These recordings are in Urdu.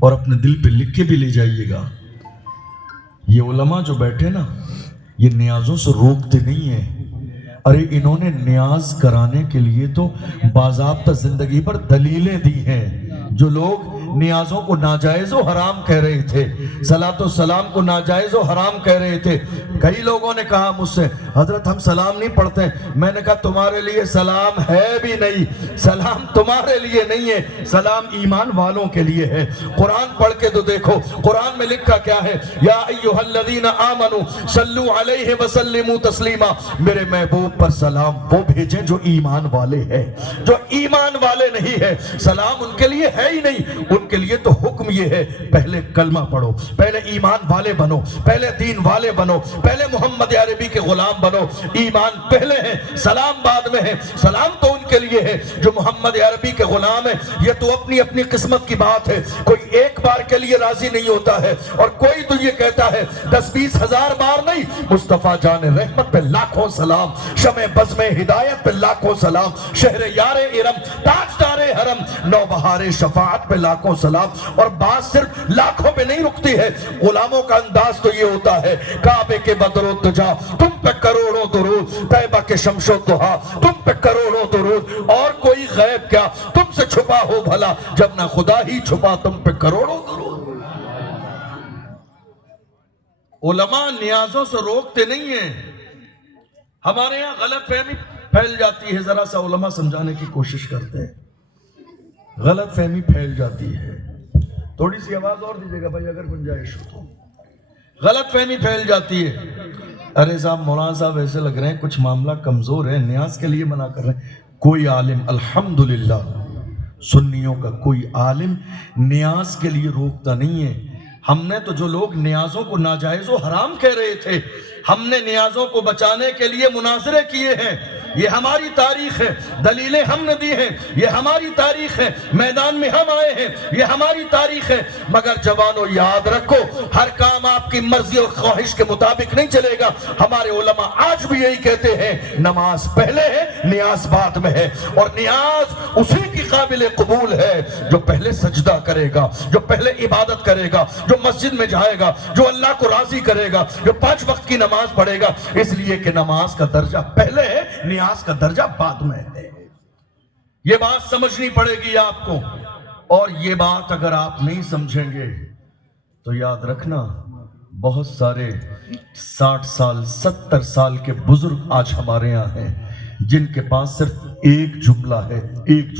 اور اپنے دل پہ لکھ کے بھی لے جائیے گا. یہ علماء جو بیٹھے نا یہ نیازوں سے روکتے نہیں ہیں. ارے انہوں نے نیاز کرانے کے لیے تو باضابطہ زندگی پر دلیلیں دی ہیں. جو لوگ نیازوں کو ناجائز و حرام کہہ رہے تھے، صلاۃ و سلام کو ناجائز و حرام کہہ رہے تھے، کئی لوگوں نے کہا مجھ سے حضرت ہم سلام نہیں پڑھتے. میں نے کہا تمہارے لیے سلام ہے بھی نہیں، سلام تمہارے لیے نہیں ہے، سلام ایمان والوں کے لیے ہے. قرآن پڑھ کے تو دیکھو قرآن میں لکھا کیا ہے، یا ایھا الذین آمنوا صلوا علیہ وسلموا تسلیما. میرے محبوب پر سلام وہ بھیجیں جو ایمان والے ہیں. جو ایمان والے نہیں ہے سلام ان کے لیے ہے ہی نہیں. ان کے لیے تو حکم یہ ہے پہلے کلمہ پڑھو، پہلے ایمان والے بنو، پہلے دین والے بنو، پہلے محمد عربی کے غلام بنو. ایمان پہلے ہے، سلام بعد میں ہے. سلام تو ان کے لیے ہے جو محمد عربی کے غلام ہے. یہ تو اپنی اپنی قسمت کی بات ہے. کوئی ایک بار کے لیے راضی نہیں ہوتا ہے اور کوئی تو یہ کہتا ہے 10-20 ہزار بار نہیں. مصطفیٰ جان رحمت پہ لاکھوں سلام، شمع بزم ہدایت پہ لاکھوں سلام، شہر یار ارم تاجدار حرم نوبہار شفاعت پہ لاکھوں سلام. اور بات صرف لاکھوں پہ نہیں رکتی ہے. غلاموں کا انداز تو یہ ہوتا ہے کعبے کے بدر و دجا تم پہ کروڑوں درود، طیبہ کے شمس و ضحا تم پہ کروڑوں درود. اور کوئی غیب کیا تم سے چھپا ہو بھلا، جب نہ خدا ہی چھپا تم پہ کروڑوں درود. علماء نیازوں سے روکتے نہیں ہیں. ہمارے یہاں غلط فہمی پھیل جاتی ہے، ذرا سا علماء سمجھانے کی کوشش کرتے ہیں، غلط فہمی پھیل جاتی ہے. تھوڑی سی آواز اور دیجیے گا بھائی اگر گنجائش ہو تو. غلط فہمی پھیل جاتی ہے. ارے صاحب مولانا صاحب ایسے لگ رہے ہیں کچھ معاملہ کمزور ہے، نیاز کے لیے منع کر رہے ہیں. کوئی عالم الحمدللہ سنیوں کا کوئی عالم نیاز کے لیے روکتا نہیں ہے. ہم نے تو جو لوگ نیازوں کو ناجائز و حرام کہہ رہے تھے، ہم نے نیازوں کو بچانے کے لیے مناظرے کیے ہیں. یہ ہماری تاریخ ہے، دلیلیں ہم نے دی ہیں، یہ ہماری تاریخ ہے، میدان میں ہم آئے ہیں، یہ ہماری تاریخ ہے. مگر جوانوں یاد رکھو ہر کام آپ کی مرضی اور خواہش کے مطابق نہیں چلے گا. ہمارے علماء آج بھی یہی کہتے ہیں نماز پہلے ہے نیاز بعد میں ہے. اور نیاز اسی کی قابل قبول ہے جو پہلے سجدہ کرے گا، جو پہلے عبادت کرے گا، جو مسجد میں جائے گا، جو اللہ کو راضی کرے گا، جو 5 وقت کی نماز پڑھے گا. اس لیے کہ نماز کا درجہ پہلے ہے، نیاز کا درجہ بعد میں ہے. یہ بات سمجھنی پڑے گی آپ کو. اور یہ بات اگر آپ نہیں سمجھیں گے تو یاد رکھنا بہت سارے 60 سال 70 سال کے بزرگ آج ہمارے یہاں ہیں جن کے پاس صرف ایک جملہ ہے، ایک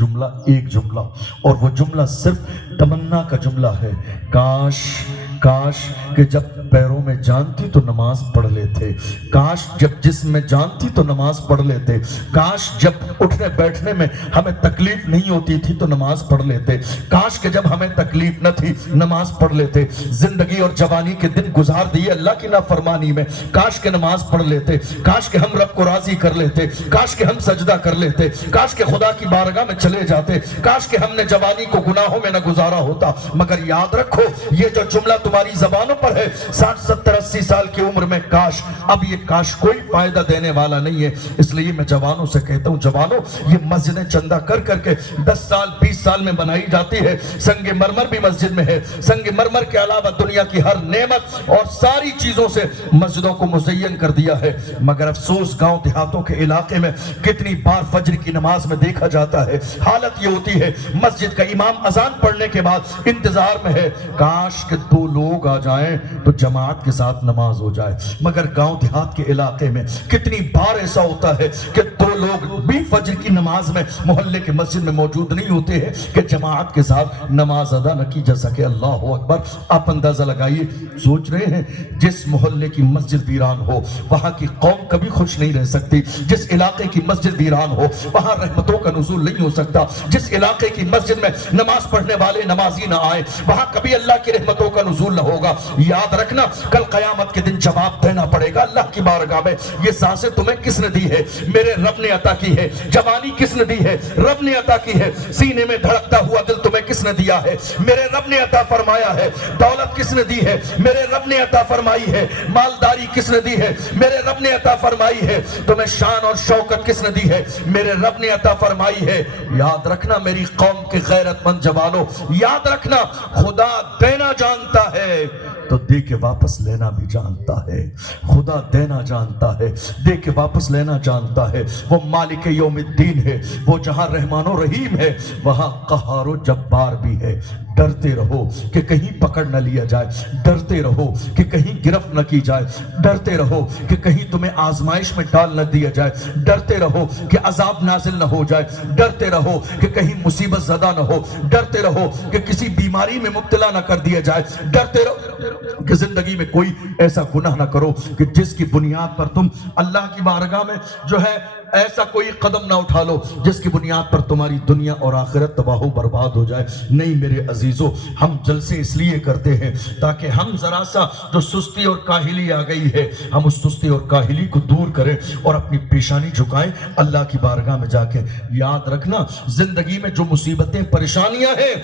جملہ اور وہ جملہ صرف تمنا کا جملہ ہے. کاش کہ جب پیروں میں جان تھی تو نماز پڑھ لیتے، کاش جب جسم میں جان تھی تو نماز پڑھ لیتے، کاش جب اٹھنے بیٹھنے میں ہمیں تکلیف نہیں ہوتی تھی تو نماز پڑھ لیتے، کاش کہ جب ہمیں تکلیف نہ تھی نماز پڑھ لیتے. زندگی اور جوانی کے دن گزار دیے اللہ کی نافرمانی میں، کاش کہ نماز پڑھ لیتے، کاش کہ ہم رب کو راضی کر لیتے، کاش کہ ہم سجدہ کر لیتے، کاش کہ خدا کی بارگاہ میں چلے جاتے، کاش کہ ہم نے جوانی کو گناہوں میں نہ گزارا ہوتا. مگر یاد رکھو یہ جو جملہ تمہاری زبانوں پر ہے 60 70 80 سال کی عمر میں کاش، اب یہ کاش کوئی فائدہ دینے والا نہیں ہے. اس لیے میں جوانوں سے کہتا ہوں جوانوں یہ مسجدیں چندہ کر کر کے 10 سال 20 سال میں بنائی جاتی ہے. سنگ مرمر بھی مسجد میں ہے، سنگ مرمر کے علاوہ دنیا کی ہر نعمت اور ساری چیزوں سے مسجدوں کو مزین کر دیا ہے. مگر افسوس گاؤں دیہاتوں کے علاقے میں کتنی بار فجر کی نماز میں دیکھا جاتا ہے حالت یہ ہوتی ہے مسجد کا امام اذان پڑھنے کے بعد انتظار میں ہے کاش کہ 2 لوگ آ جائیں تو جماعت کے ساتھ نماز ہو جائے. مگر گاؤں دیہات کے علاقے میں کتنی بار ایسا ہوتا ہے کہ 2 لوگ بھی فجر کی نماز میں محلے کے مسجد میں موجود نہیں ہوتے ہیں کہ جماعت کے ساتھ نماز ادا نہ کی جا سکے. اللہ اکبر. آپ اندازہ لگائیے، سوچ رہے ہیں جس محلے کی مسجد ویران ہو وہاں کی قوم کبھی خوش نہیں رہ سکتی، جس علاقے کی مسجد ویران ہو وہاں رحمتوں کا نزول نہیں ہو سکتا، جس علاقے کی مسجد میں نماز پڑھنے والے نمازی نہ آئے وہاں کبھی اللہ کی رحمتوں کا نزول وصول نہ ہوگا. یاد رکھنا کل قیامت کے دن جواب دینا پڑے گا اللہ کی بارگاہ میں. یہ سانسیں تمہیں کس نے دی ہے؟ میرے رب نے عطا کی ہے. جوانی کس نے دی ہے؟ رب نے عطا کی ہے. سینے میں دھڑکتا ہوا دل تمہیں کس نے دیا ہے؟ میرے رب نے عطا فرمایا ہے. دولت کس نے دی ہے؟ میرے رب نے عطا فرمائی ہے. مالداری کس نے دی ہے؟ میرے رب نے عطا فرمائی ہے. تمہیں شان اور شوکت کس نے دی ہے؟ میرے رب نے عطا فرمائی ہے. یاد رکھنا میری قوم کے غیرت مند جوانوں، یاد رکھنا خدا دینا جانتا ہے تو دے کے واپس لینا بھی جانتا ہے. خدا دینا جانتا ہے، دے کے واپس لینا جانتا ہے. وہ مالک یوم الدین ہے. وہ جہاں رحمان و رحیم ہے وہاں قہار و جبار بھی ہے. ڈرتے رہو کہ کہیں پکڑ نہ لیا جائے. ڈرتے رہو کہ کہیں گرفت نہ کی جائے. ڈرتے رہو کہ کہیں تمہیں آزمائش میں ڈال نہ دیا جائے. ڈرتے رہو کہ عذاب نازل نہ ہو جائے. ڈرتے رہو کہ کہیں مصیبت زدہ نہ ہو. ڈرتے رہو کہ کسی بیماری میں مبتلا نہ کر دیا جائے. ڈرتے رہو کہ زندگی میں کوئی ایسا گناہ نہ کرو کہ جس کی بنیاد پر تم اللہ کی بارگاہ میں جو ہے ایسا کوئی قدم نہ اٹھا لو جس کی بنیاد پر تمہاری دنیا اور آخرت تباہ و برباد ہو جائے. نہیں میرے عزیزو، ہم جلسے اس لیے کرتے ہیں تاکہ ہم ذرا سا جو سستی اور کاہلی آ گئی ہے ہم اس سستی اور کاہلی کو دور کریں اور اپنی پیشانی جھکائیں اللہ کی بارگاہ میں جا کے. یاد رکھنا زندگی میں جو مصیبتیں پریشانیاں ہیں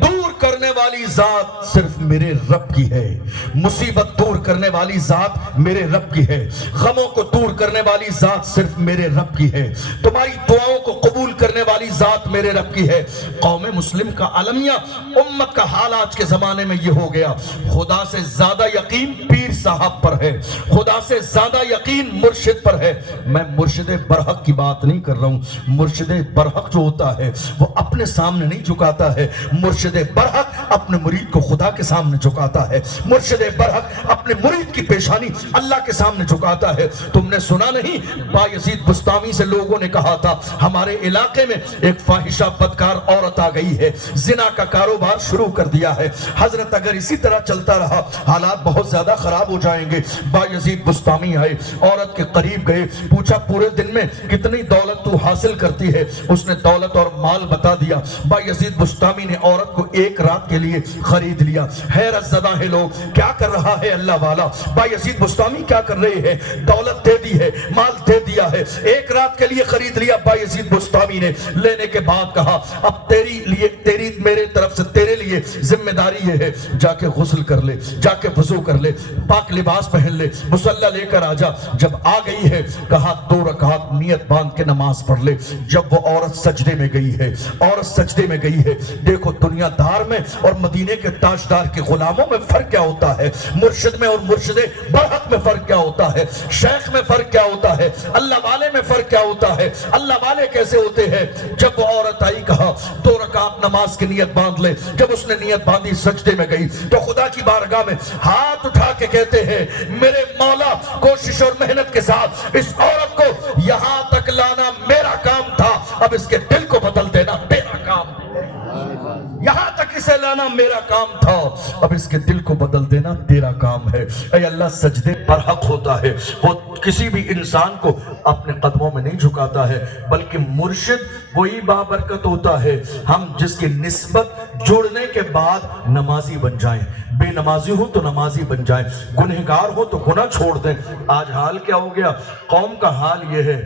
دور کرنے والی ذات صرف میرے رب کی ہے. مصیبت دور کرنے والی ذات میرے رب کی ہے. غموں کو دور کرنے والی ذات صرف میرے رب کی ہے. تمہاری دعاؤں کو قبول کرنے والی ذات میرے رب کی ہے. قوم مسلم کا عالمیہ امت کا حال آج کے زمانے میں یہ ہو گیا، خدا سے زیادہ یقین پیر صاحب پر ہے، خدا سے زیادہ یقین مرشد پر ہے. میں مرشد برحق کی بات نہیں کر رہا ہوں. مرشد برحق جو ہوتا ہے وہ اپنے سامنے نہیں جھکاتا ہے. مرشد برحق اپنے مرید کو خدا کے سامنے جھکاتا ہے. مرشد برحق اپنے مرید کی پیشانی اللہ کے سامنے جھکاتا ہے. تم نے سنا نہیں بایزید بستامی سے لوگوں نے کہا تھا ہمارے علاقے میں ایک فاحشہ بدکار عورت آ گئی ہے، زنا کا کاروبار شروع کر دیا ہے. حضرت اگر اسی طرح چلتا رہا حالات بہت زیادہ خراب ہو جائیں گے. بایزید بستامی آئے، عورت کے قریب گئے، پوچھا پورے دن میں کتنی دولت تو حاصل کرتی ہے؟ اس نے دولت اور مال بتا دیا. بایزید بستامی نے عورت کو ایک رات کے لیے خرید لیا. حیرت زدہ ہے لوگ، کیا کر رہا ہے اللہ والا؟ بایزید بستامی کیا کر رہے ہیں؟ دولت دے دی ہے، مال دے دیا ہے، ایک رات کے لیے خرید لیا. بایزید بستامی نے لینے کے بعد کہا اب تیری میرے طرف سے تیرے لیے ذمہ داری یہ ہے، جا کے غسل کر لے، جا کے وضو کر لے، پاک لباس پہن لے، مصلی لے کر آ جا. جب آ گئی ہے کہا 2 رکعت نیت باندھ کے نماز پڑھ لے. جب وہ عورت سجدے میں گئی ہے، عورت سجدے میں گئی ہے، دیکھو دنیا دار میں اور مدینے کے تاجدار کے غلاموں میں فرق کیا ہوتا ہے، مرشد میں اور مرشد برحق میں فرق کیا ہوتا ہے، شیخ میں فرق کیا ہوتا ہے، اللہ والے میں فرق کیا ہوتا ہے. اللہ والے کیسے ہوتے ہیں؟ جب وہ عورت آئی کہا 2 رکعت نماز کی نیت باندھ لے. جب اس نے نیت باندھی سجدے میں گئی تو خدا کی بارگاہ میں ہاتھ اٹھا کے کہتے ہیں میرے مولا کوشش اور محنت کے ساتھ اس عورت کو یہاں تک لانا میرا کام تھا، اب اس کے دل کو بدل دینا تیرا کام. یہاں تک اسے لانا میرا کام تھا، اب اس کے دل کو بدل دینا تیرا کام ہے. اے اللہ سجدے پر حق ہوتا ہے، وہ کسی بھی انسان کو اپنے قدموں میں نہیں جھکاتا ہے، بلکہ مرشد وہی بابرکت ہوتا ہے ہم جس کی نسبت جڑنے کے بعد نمازی بن جائیں. بے نمازی ہو تو نمازی بن جائیں، گنہگار ہو تو گناہ چھوڑ دیں. آج حال کیا ہو گیا؟ قوم کا حال یہ ہے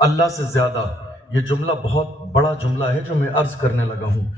اللہ سے زیادہ، یہ جملہ بہت بڑا جملہ ہے جو میں عرض کرنے لگا ہوں،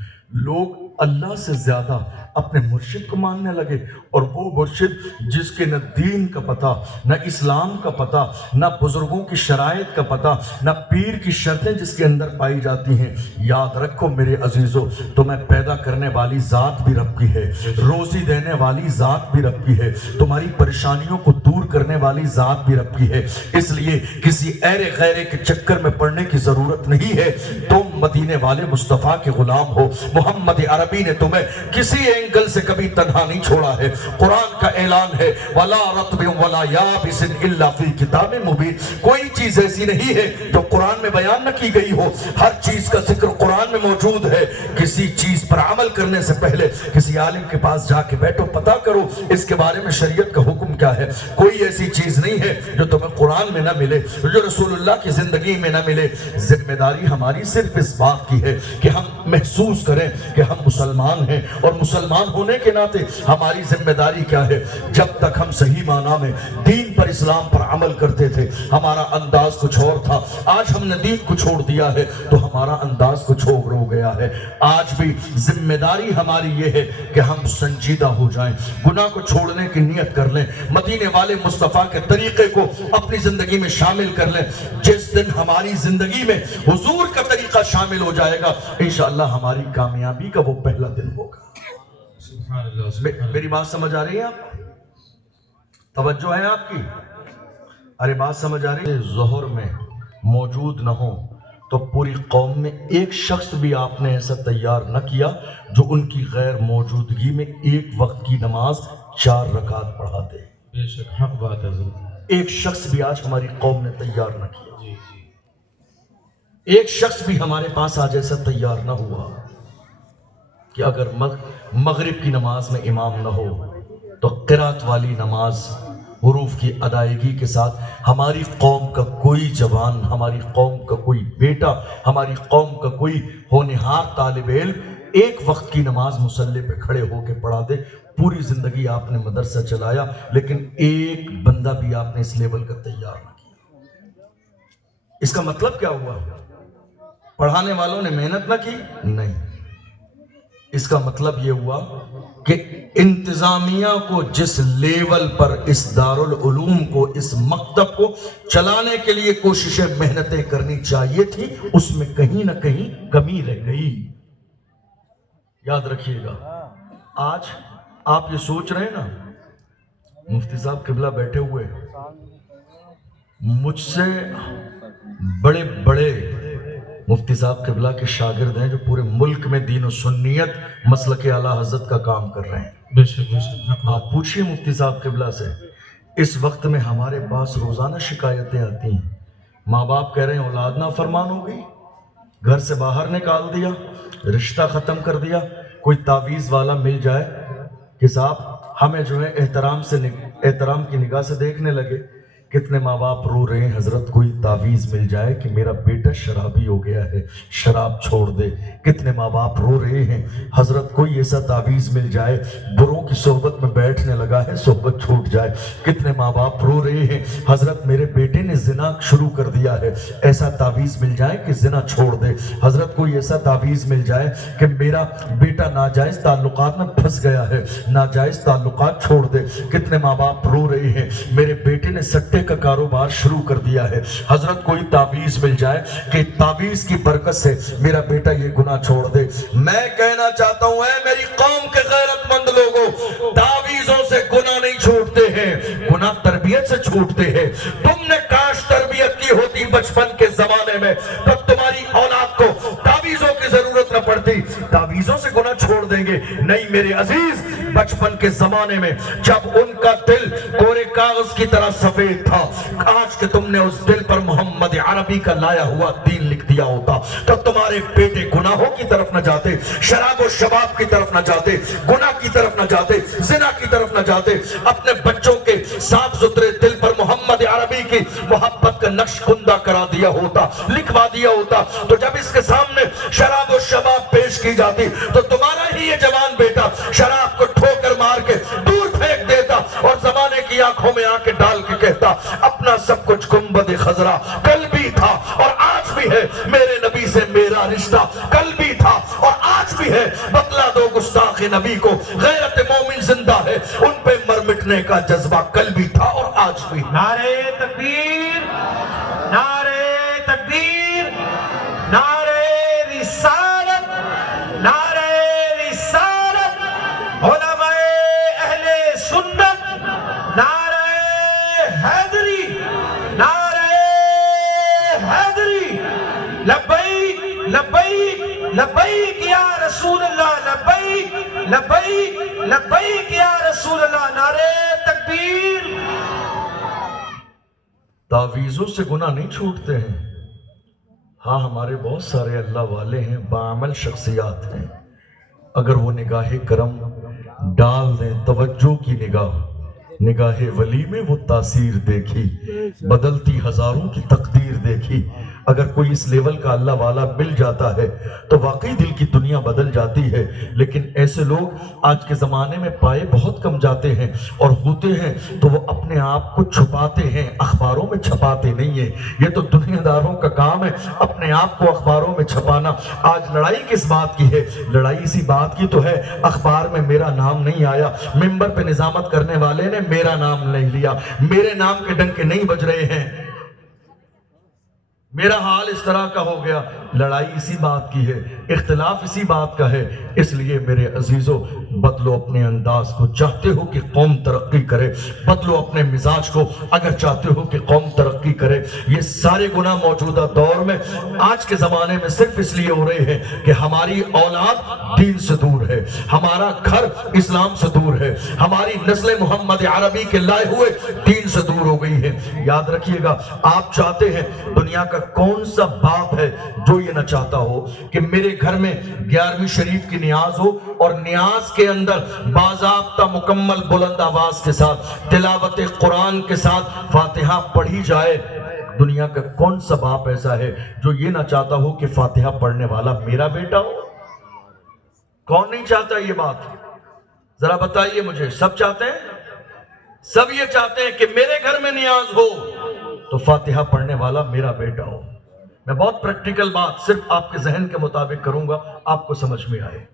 لوگ اللہ سے زیادہ اپنے مرشد کو ماننے لگے، اور وہ مرشد جس کے نہ دین کا پتہ، نہ اسلام کا پتہ، نہ بزرگوں کی شرائط کا پتہ، نہ پیر کی شرطیں جس کے اندر پائی جاتی ہیں. یاد رکھو میرے عزیزو، تمہیں پیدا کرنے والی ذات بھی رب کی ہے، روزی دینے والی ذات بھی رب کی ہے، تمہاری پریشانیوں کو دور کرنے والی ذات بھی رب کی ہے. اس لیے کسی ایرے غیرے کے چکر میں پڑنے کی ضرورت نہیں ہے. تم مدینے والے مصطفیٰ کے غلام ہو. محمد عربی نے تمہیں کسی اینگل سے کبھی تنہا نہیں چھوڑا ہے. قرآن کا اعلان ہے وَلَا رَطْبٍ وَلَا يَابِسٍ إِلَّا فِي كِتَابٍ مُبِينٍ. کوئی چیز ایسی نہیں ہے جو قرآن میں بیان نہ کی گئی ہو، ہر چیز کا ذکر قرآن میں موجود ہے. کسی چیز پر عمل کرنے سے پہلے کسی عالم کے پاس جا کے بیٹھو، پتہ کرو اس کے بارے میں شریعت کا حکم کیا ہے. کوئی ایسی چیز نہیں ہے جو تمہیں قرآن میں نہ ملے، جو رسول اللہ کی زندگی میں نہ ملے۔ ذمہ داری ہماری صرف اس بات کی ہے کہ ہم محسوس کریں کہ ہم مسلمان ہیں، اور مسلمان ہونے کے ناطے ہماری ذمہ داری کیا ہے۔ جب تک ہم صحیح معنی میں دین پر، اسلام پر عمل کرتے تھے، ہمارا انداز کچھ اور تھا۔ آج ہم نے دین کو چھوڑ دیا ہے تو ہمارا انداز کچھ اور ہو گیا ہے۔ آج بھی ذمہ داری ہماری یہ ہے کہ ہم سنجیدہ ہو جائیں، گناہ کو چھوڑنے کی نیت کر لیں، مدینے والے مصطفیٰ کے طریقے کو اپنی زندگی میں شامل کر لیں۔ جس دن ہماری زندگی میں حضور کا طریقہ شامل ہو جائے گا، انشاءاللہ ہماری کامیابی کا وہ پہلا دن ہوگا۔ میری بات سمجھ آ رہی ہے آپ؟ توجہ ہے آپ کی؟ ارے بات سمجھ آ رہی ہے؟ ظہر میں موجود نہ ہو تو پوری قوم میں ایک شخص بھی آپ نے ایسا تیار نہ کیا جو ان کی غیر موجودگی میں ایک وقت کی نماز 4 رکعت پڑھا دے۔ بے شک حق بات ہے حضرت۔ ایک شخص بھی آج ہماری قوم نے تیار نہ کیا، ایک شخص بھی ہمارے پاس آج ایسا تیار نہ ہوا کہ اگر مغرب کی نماز میں امام نہ ہو تو قرات والی نماز حروف کی ادائیگی کے ساتھ ہماری قوم کا کوئی جوان، ہماری قوم کا کوئی بیٹا، ہماری قوم کا کوئی ہونہار طالب علم ایک وقت کی نماز مصلی پہ کھڑے ہو کے پڑھا دے۔ پوری زندگی آپ نے مدرسہ چلایا لیکن ایک بندہ بھی آپ نے اس لیول کا تیار نہ کیا۔ اس کا مطلب کیا ہوا؟ پڑھانے والوں نے محنت نہ کی؟ نہیں۔ اس کا مطلب یہ ہوا کہ انتظامیہ کو جس لیول پر اس دارالعلوم کو، اس مکتب کو چلانے کے لیے کوششیں، محنتیں کرنی چاہیے تھی، اس میں کہیں نہ کہیں کمی رہ گئی۔ یاد رکھیے گا، آج آپ یہ سوچ رہے ہیں نا، مفتی صاحب قبلہ بیٹھے ہوئے، مجھ سے بڑے بڑے مفتی صاحب قبلہ کے شاگرد ہیں جو پورے ملک میں دین و سنیت مسلک اعلیٰ حضرت کا کام کر رہے ہیں۔ بے شک بے شک۔ آپ پوچھئے مفتی صاحب قبلہ سے، اس وقت میں ہمارے پاس روزانہ شکایتیں آتی ہیں، ماں باپ کہہ رہے ہیں اولاد نافرمان ہو گئی، گھر سے باہر نکال دیا، رشتہ ختم کر دیا۔ کوئی تعویذ والا مل جائے کہ صاحب ہمیں جو ہے احترام کی نگاہ سے دیکھنے لگے۔ کتنے ماں باپ رو رہے ہیں، حضرت کوئی تعویذ مل جائے کہ میرا بیٹا شرابی ہو گیا ہے، شراب چھوڑ دے۔ کتنے ماں باپ رو رہے ہیں، حضرت کوئی ایسا تعویذ مل جائے، بروں کی صحبت میں بیٹھنے لگا ہے، صحبت چھوٹ جائے۔ کتنے ماں باپ رو رہے ہیں، حضرت میرے بیٹے نے زنا شروع کر دیا ہے، ایسا تعویذ مل جائے کہ زنا چھوڑ دے۔ حضرت کوئی ایسا تعویذ مل جائے کہ میرا بیٹا ناجائز تعلقات میں پھنس گیا ہے، ناجائز تعلقات چھوڑ دے۔ کتنے ماں باپ رو رہے ہیں، میرے بیٹے نے سٹے کا کاروبار شروع کر دیا ہے، حضرت کوئی تعویذ مل جائے کہ تعویذ کی برکت سے میرا بیٹا یہ گناہ چھوڑ دے۔ میں کہنا چاہتا ہوں، اے میری قوم کے غیرت مند لوگوں، تعویذوں سے گناہ نہیں چھوٹتے ہیں، گناہ تربیت سے چھوٹتے ہیں۔ تم نے کاش تربیت کی ہوتی بچپن کے زمانے میں، تب تمہاری اولاد کو تعویذوں کی ضرورت نہ پڑتی، تعویذوں سے گناہ چھوڑ دیں گے۔ نہیں میرے عزیز، بچپن کے زمانے میں جب ان کا دل کورے کاغذ کی طرح سفید تھا، آج کہ تم نے اس دل پر محمد عربی کا لایا ہوا دین لکھ دیا ہوتا تو تمہارے بیٹے گناہوں کی طرف نہ جاتے، شراب و شباب کی طرف نہ جاتے، گناہ کی طرف نہ جاتے، زنا کی طرف نہ جاتے۔ اپنے بچوں کے صاف ستھرے دل پر محمد عربی کی محبت کا نقش کندہ کرا دیا ہوتا، لکھوا دیا ہوتا، تو جب اس کے سامنے شراب و شباب پیش کی جاتی تو تمہارا ہی یہ جوان بیٹا شراب کو ٹھوکر مار کے دور پھینک دیتا اور زمانے کی آنکھوں میں آنکھیں ڈال کے کہتا اپنا سب کچھ گنبد خضرا کل بھی تھا اور آج بھی ہے، میرے نبی سے میرا رشتہ کل بھی تھا اور آج بھی ہے۔ بتلا دو گستاخ نبی کو، غیرت مومن زندہ ہے، ان پہ مر مٹنے کا جذبہ کل بھی تھا اور آج بھی۔ نعرہ تکبیر، نعرہ تکبیر، نعرہ رسالت، نعرہ رسالت، علماء اہل سنت، نعرہ حیدری، نعرہ حیدری، لبیک لبیک لبیک یا رسول اللہ، لبیک لبیک لبیک یا رسول اللہ، نعرہ تکبیر۔ تعویذوں سے گناہ نہیں چھوٹتے ہیں۔ ہاں ہمارے بہت سارے اللہ والے ہیں، باعمل شخصیات ہیں، اگر وہ نگاہ کرم ڈال دیں، توجہ کی نگاہ، نگاہ ولی میں وہ تاثیر دیکھی، بدلتی ہزاروں کی تقدیر دیکھی۔ اگر کوئی اس لیول کا اللہ والا مل جاتا ہے تو واقعی دل کی دنیا بدل جاتی ہے۔ لیکن ایسے لوگ آج کے زمانے میں پائے بہت کم جاتے ہیں، اور ہوتے ہیں تو وہ اپنے آپ کو چھپاتے ہیں، اخباروں میں چھپاتے نہیں ہیں۔ یہ تو دنیا داروں کا کام ہے، اپنے آپ کو اخباروں میں چھپانا۔ آج لڑائی کس بات کی ہے؟ لڑائی اسی بات کی تو ہے، اخبار میں میرا نام نہیں آیا، ممبر پہ نظامت کرنے والے نے میرا نام نہیں لیا، میرے نام کے ڈنکے نہیں بج رہے ہیں، میرا حال اس طرح کا ہو گیا۔ لڑائی اسی بات کی ہے، اختلاف اسی بات کا ہے۔ اس لیے میرے عزیزو، بدلو اپنے انداز کو۔ چاہتے ہو کہ قوم ترقی کرے، بدلو اپنے مزاج کو۔ اگر چاہتے ہو کہ قوم ترقی کرے، یہ سارے گناہ موجودہ دور میں آج کے زمانے میں صرف اس لیے ہو رہے ہیں کہ ہماری اولاد دین سے دور ہے، ہمارا گھر اسلام سے دور ہے، ہماری نسل محمد عربی کے لائے ہوئے دین سے دور ہو گئی ہے۔ یاد رکھیے گا، آپ چاہتے ہیں، دنیا کا کون سا باپ ہے جو یہ نہ چاہتا ہو کہ میرے گھر میں 11ویں شریف کی نیاز ہو، اور نیاز کے اندر باضابطہ مکمل بلند آواز کے ساتھ تلاوت قرآن کے ساتھ فاتحہ پڑھی جائے؟ دنیا کا کون سا باپ ایسا ہے جو یہ نہ چاہتا ہو کہ فاتحہ پڑھنے والا میرا بیٹا ہو؟ کون نہیں چاہتا یہ بات؟ ذرا بتائیے مجھے۔ سب چاہتے ہیں؟ سب یہ چاہتے ہیں کہ میرے گھر میں نیاز ہو تو فاتحہ پڑھنے والا میرا بیٹا ہو۔ میں بہت پریکٹیکل بات صرف آپ کے ذہن کے مطابق کروں گا، آپ کو سمجھ میں آئے۔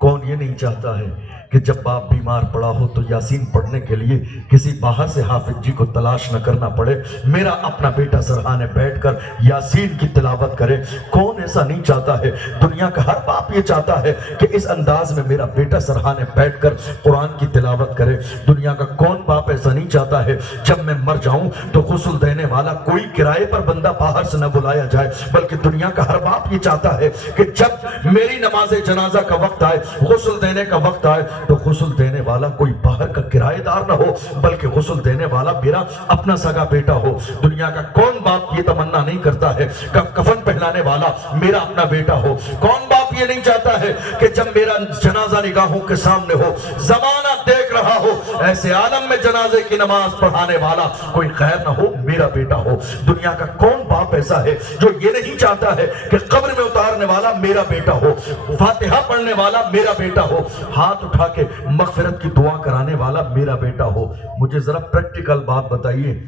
کون یہ نہیں چاہتا ہے کہ جب باپ بیمار پڑا ہو تو یاسین پڑھنے کے لیے کسی باہر سے حافظ جی کو تلاش نہ کرنا پڑے، میرا اپنا بیٹا سرحانے بیٹھ کر یاسین کی تلاوت کرے؟ کون ایسا نہیں چاہتا ہے؟ دنیا کا ہر باپ یہ چاہتا ہے کہ اس انداز میں میرا بیٹا سرحانے بیٹھ کر قرآن کی تلاوت کرے۔ دنیا کا کون باپ ایسا نہیں چاہتا ہے جب میں مر جاؤں تو غسل دینے والا کوئی کرائے پر بندہ باہر سے نہ بلایا جائے؟ بلکہ دنیا کا ہر باپ یہ چاہتا ہے کہ جب میری نماز جنازہ کا وقت آئے، غسل دینے کا وقت آئے، تو غسل دینے والا کوئی باہر کا کرایہ دار نہ ہو، بلکہ غسل دینے والا میرا اپنا سگا بیٹا ہو۔ دنیا کا کون باپ یہ تمنا نہیں کرتا ہے کہ کفن پہنانے والا میرا اپنا بیٹا ہو؟ کون باپ یہ نہیں چاہتا ہے کہ جب میرا جنازہ نگاہوں کے سامنے ہو، زمانہ دیکھ رہا ہو، ایسے عالم میں جنازے کی نماز پڑھانے والا کوئی غیر نہ ہو، میرا بیٹا ہو؟ دنیا کا کون باپ ایسا ہے جو یہ نہیں چاہتا ہے کہ قبر میں اتارنے والا میرا بیٹا ہو، فاتحہ پڑھنے والا میرا بیٹا ہو، ہاتھ اٹھا کے مغفرت کی دعا کرانے والا میرا بیٹا ہو؟ مجھے ذرا پریکٹیکل بات بتائیے،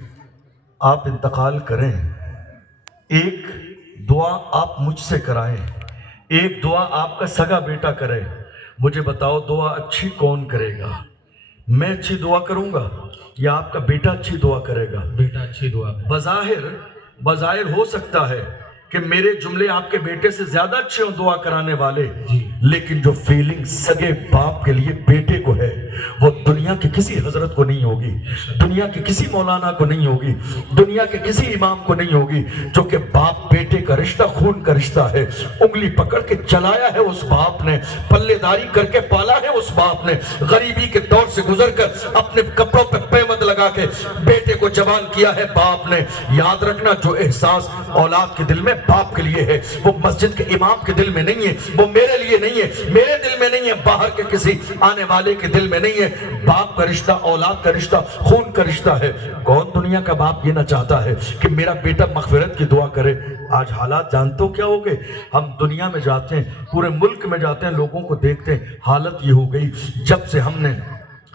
آپ انتقال کریں، ایک دعا آپ مجھ سے کرائیں، ایک دعا آپ کا سگا بیٹا کرے، مجھے بتاؤ دعا اچھی کون کرے گا؟ میں اچھی دعا کروں گا یا آپ کا بیٹا اچھی دعا کرے گا؟ بیٹا اچھی دعا کرے۔ بظاہر ہو سکتا ہے کہ میرے جملے آپ کے بیٹے سے زیادہ اچھے ہوں دعا کرانے والے، لیکن جو فیلنگ سگے باپ کے لیے بیٹے کو ہے وہ دنیا کے کسی حضرت کو نہیں ہوگی، دنیا کے کسی مولانا کو نہیں ہوگی، دنیا کے کسی امام کو نہیں ہوگی۔ جو کہ باپ بیٹے کا رشتہ خون کا رشتہ ہے، انگلی پکڑ کے چلایا ہے اس باپ نے، پلے داری کر کے پالا ہے اس باپ نے، غریبی کے دور سے گزر کر اپنے کپڑوں پہ پیمند لگا کے بیٹے کو جوان کیا ہے باپ نے۔ یاد رکھنا، جو احساس اولاد کے دل میں باپ کے لیے ہے وہ مسجد کے امام کے دل میں نہیں ہے، وہ میرے لیے نہیں ہے، میرے دل میں نہیں ہے، باہر کے کسی آنے والے کے دل میں نہیں ہے۔ باپ کا رشتہ اولاد کا رشتہ خون کا رشتہ ہے۔ کون دنیا کا باپ یہ نہ چاہتا ہے کہ میرا بیٹا مغفرت کی دعا کرے؟ آج حالات جانتے ہو کیا ہو گئے؟ ہم دنیا میں جاتے ہیں، پورے ملک میں جاتے ہیں، لوگوں کو دیکھتے ہیں، حالت یہ ہو گئی جب سے ہم نے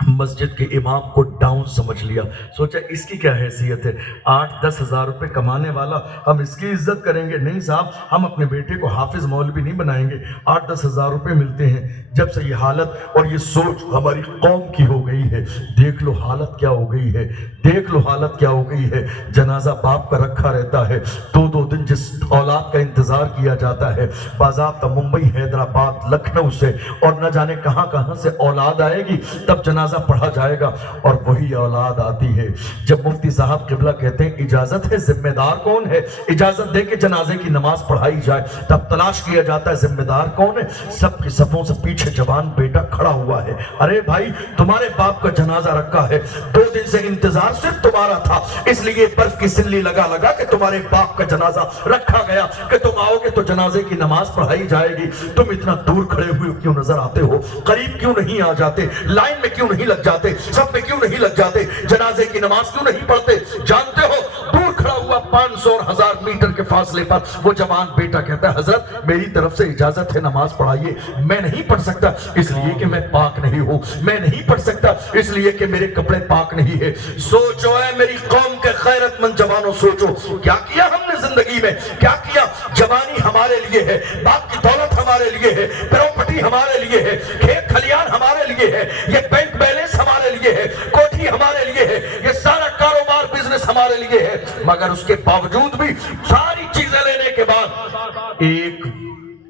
مسجد کے امام کو ڈاؤن سمجھ لیا، سوچا اس کی کیا حیثیت ہے، 8-10 ہزار روپے کمانے والا، ہم اس کی عزت کریں گے؟ نہیں صاحب، ہم اپنے بیٹے کو حافظ مولوی نہیں بنائیں گے، 8-10 ہزار روپے ملتے ہیں۔ جب سے یہ حالت اور یہ سوچ ہماری قوم کی ہو گئی ہے، دیکھ لو حالت کیا ہو گئی ہے، دیکھ لو حالت کیا ہو گئی ہے۔ جنازہ باپ کا رکھا رہتا ہے، 2 دن جس اولاد کا انتظار کیا جاتا ہے، باضابطہ ممبئی، حیدرآباد، لکھنؤ سے اور نہ جانے کہاں کہاں سے اولاد آئے گی، تب جنازہ پڑھا جائے گا، اور وہی اولاد آتی ہے۔ جب مفتی صاحب قبلہ کہتے ہیں اجازت ہے، ذمہ دار کون ہے؟ اجازت دے کے جنازے کی نماز پڑھائی جائے، تب تلاش کیا جاتا ہے ذمہ دار کون ہے؟ سب کی صفوں سے پیچھے جوان بیٹا کھڑا ہوا ہے۔ ارے بھائی، تمہارے باپ کا جنازہ رکھا ہے، 2 دن سے انتظار صرف تمہارا تھا، اس لیے برف کی سلی لگا لگا کہ تمہارے باپ کا جنازہ رکھا گیا کہ تم آؤ گے تو جنازے کی نماز پڑھائی جائے گی۔ تم اتنا دور کھڑے ہوئے کیوں نظر آتے ہو؟ قریب کیوں نہیں آ جاتے؟ لائن میں کیوں نہیں لگ جاتے؟ سب میں کیوں نہیں لگ جاتے؟ جنازے کی نماز کیوں نہیں پڑھتے؟ جانتے ہو دور کھڑا ہوا 500 اور 1000 میٹر کے فاصلے پر وہ جوان بیٹا کہتا ہے حضرت میری طرف سے اجازت ہے نماز پڑھائیے. میں نہیں پڑھ سکتا اس لیے کہ میں پاک نہیں ہوں, میں نہیں پڑھ سکتا اس لیے کہ میرے کپڑے پاک نہیں ہے. سوچو اے میری قوم کے غیرت مند جوانوں, سوچو کیا کیا ہم نے زندگی میں, کیا کیا؟ جوانی ہمارے لیے ہے, باپ کی دولت ہمارے لیے ہے, پراپرٹی ہمارے لیے ہے, کھیت کھلیان ہمارے لیے ہے, یہ بینک بیلنس ہمارے لیے ہے, کوٹھی ہمارے لیے ہے, یہ سارا کاروبار بزنس ہمارے لیے ہے. مگر اس کے باوجود بھی ساری چیزیں لینے کے بعد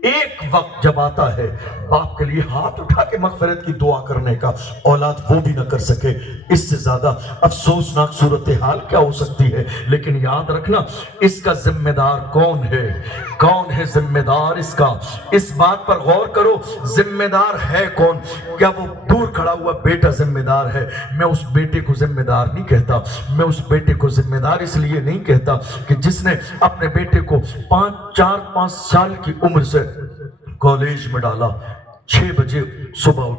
ایک وقت جب آتا ہے باپ کے لیے ہاتھ اٹھا کے مغفرت کی دعا کرنے کا, اولاد وہ بھی نہ کر سکے, اس سے زیادہ افسوسناک صورتحال کیا ہو سکتی ہے؟ لیکن یاد رکھنا اس کا ذمہ دار کون ہے؟ کون ہے ذمہ دار اس کا؟ اس بات پر غور کرو, ذمہ دار ہے کون؟ کیا وہ دور کھڑا ہوا بیٹا ذمہ دار ہے؟ میں اس بیٹے کو ذمہ دار نہیں کہتا, میں اس بیٹے کو ذمہ دار اس لیے نہیں کہتا کہ جس نے اپنے بیٹے کو 4-5 سال کی عمر سے کالج میں ڈالا, 6 بجے صبح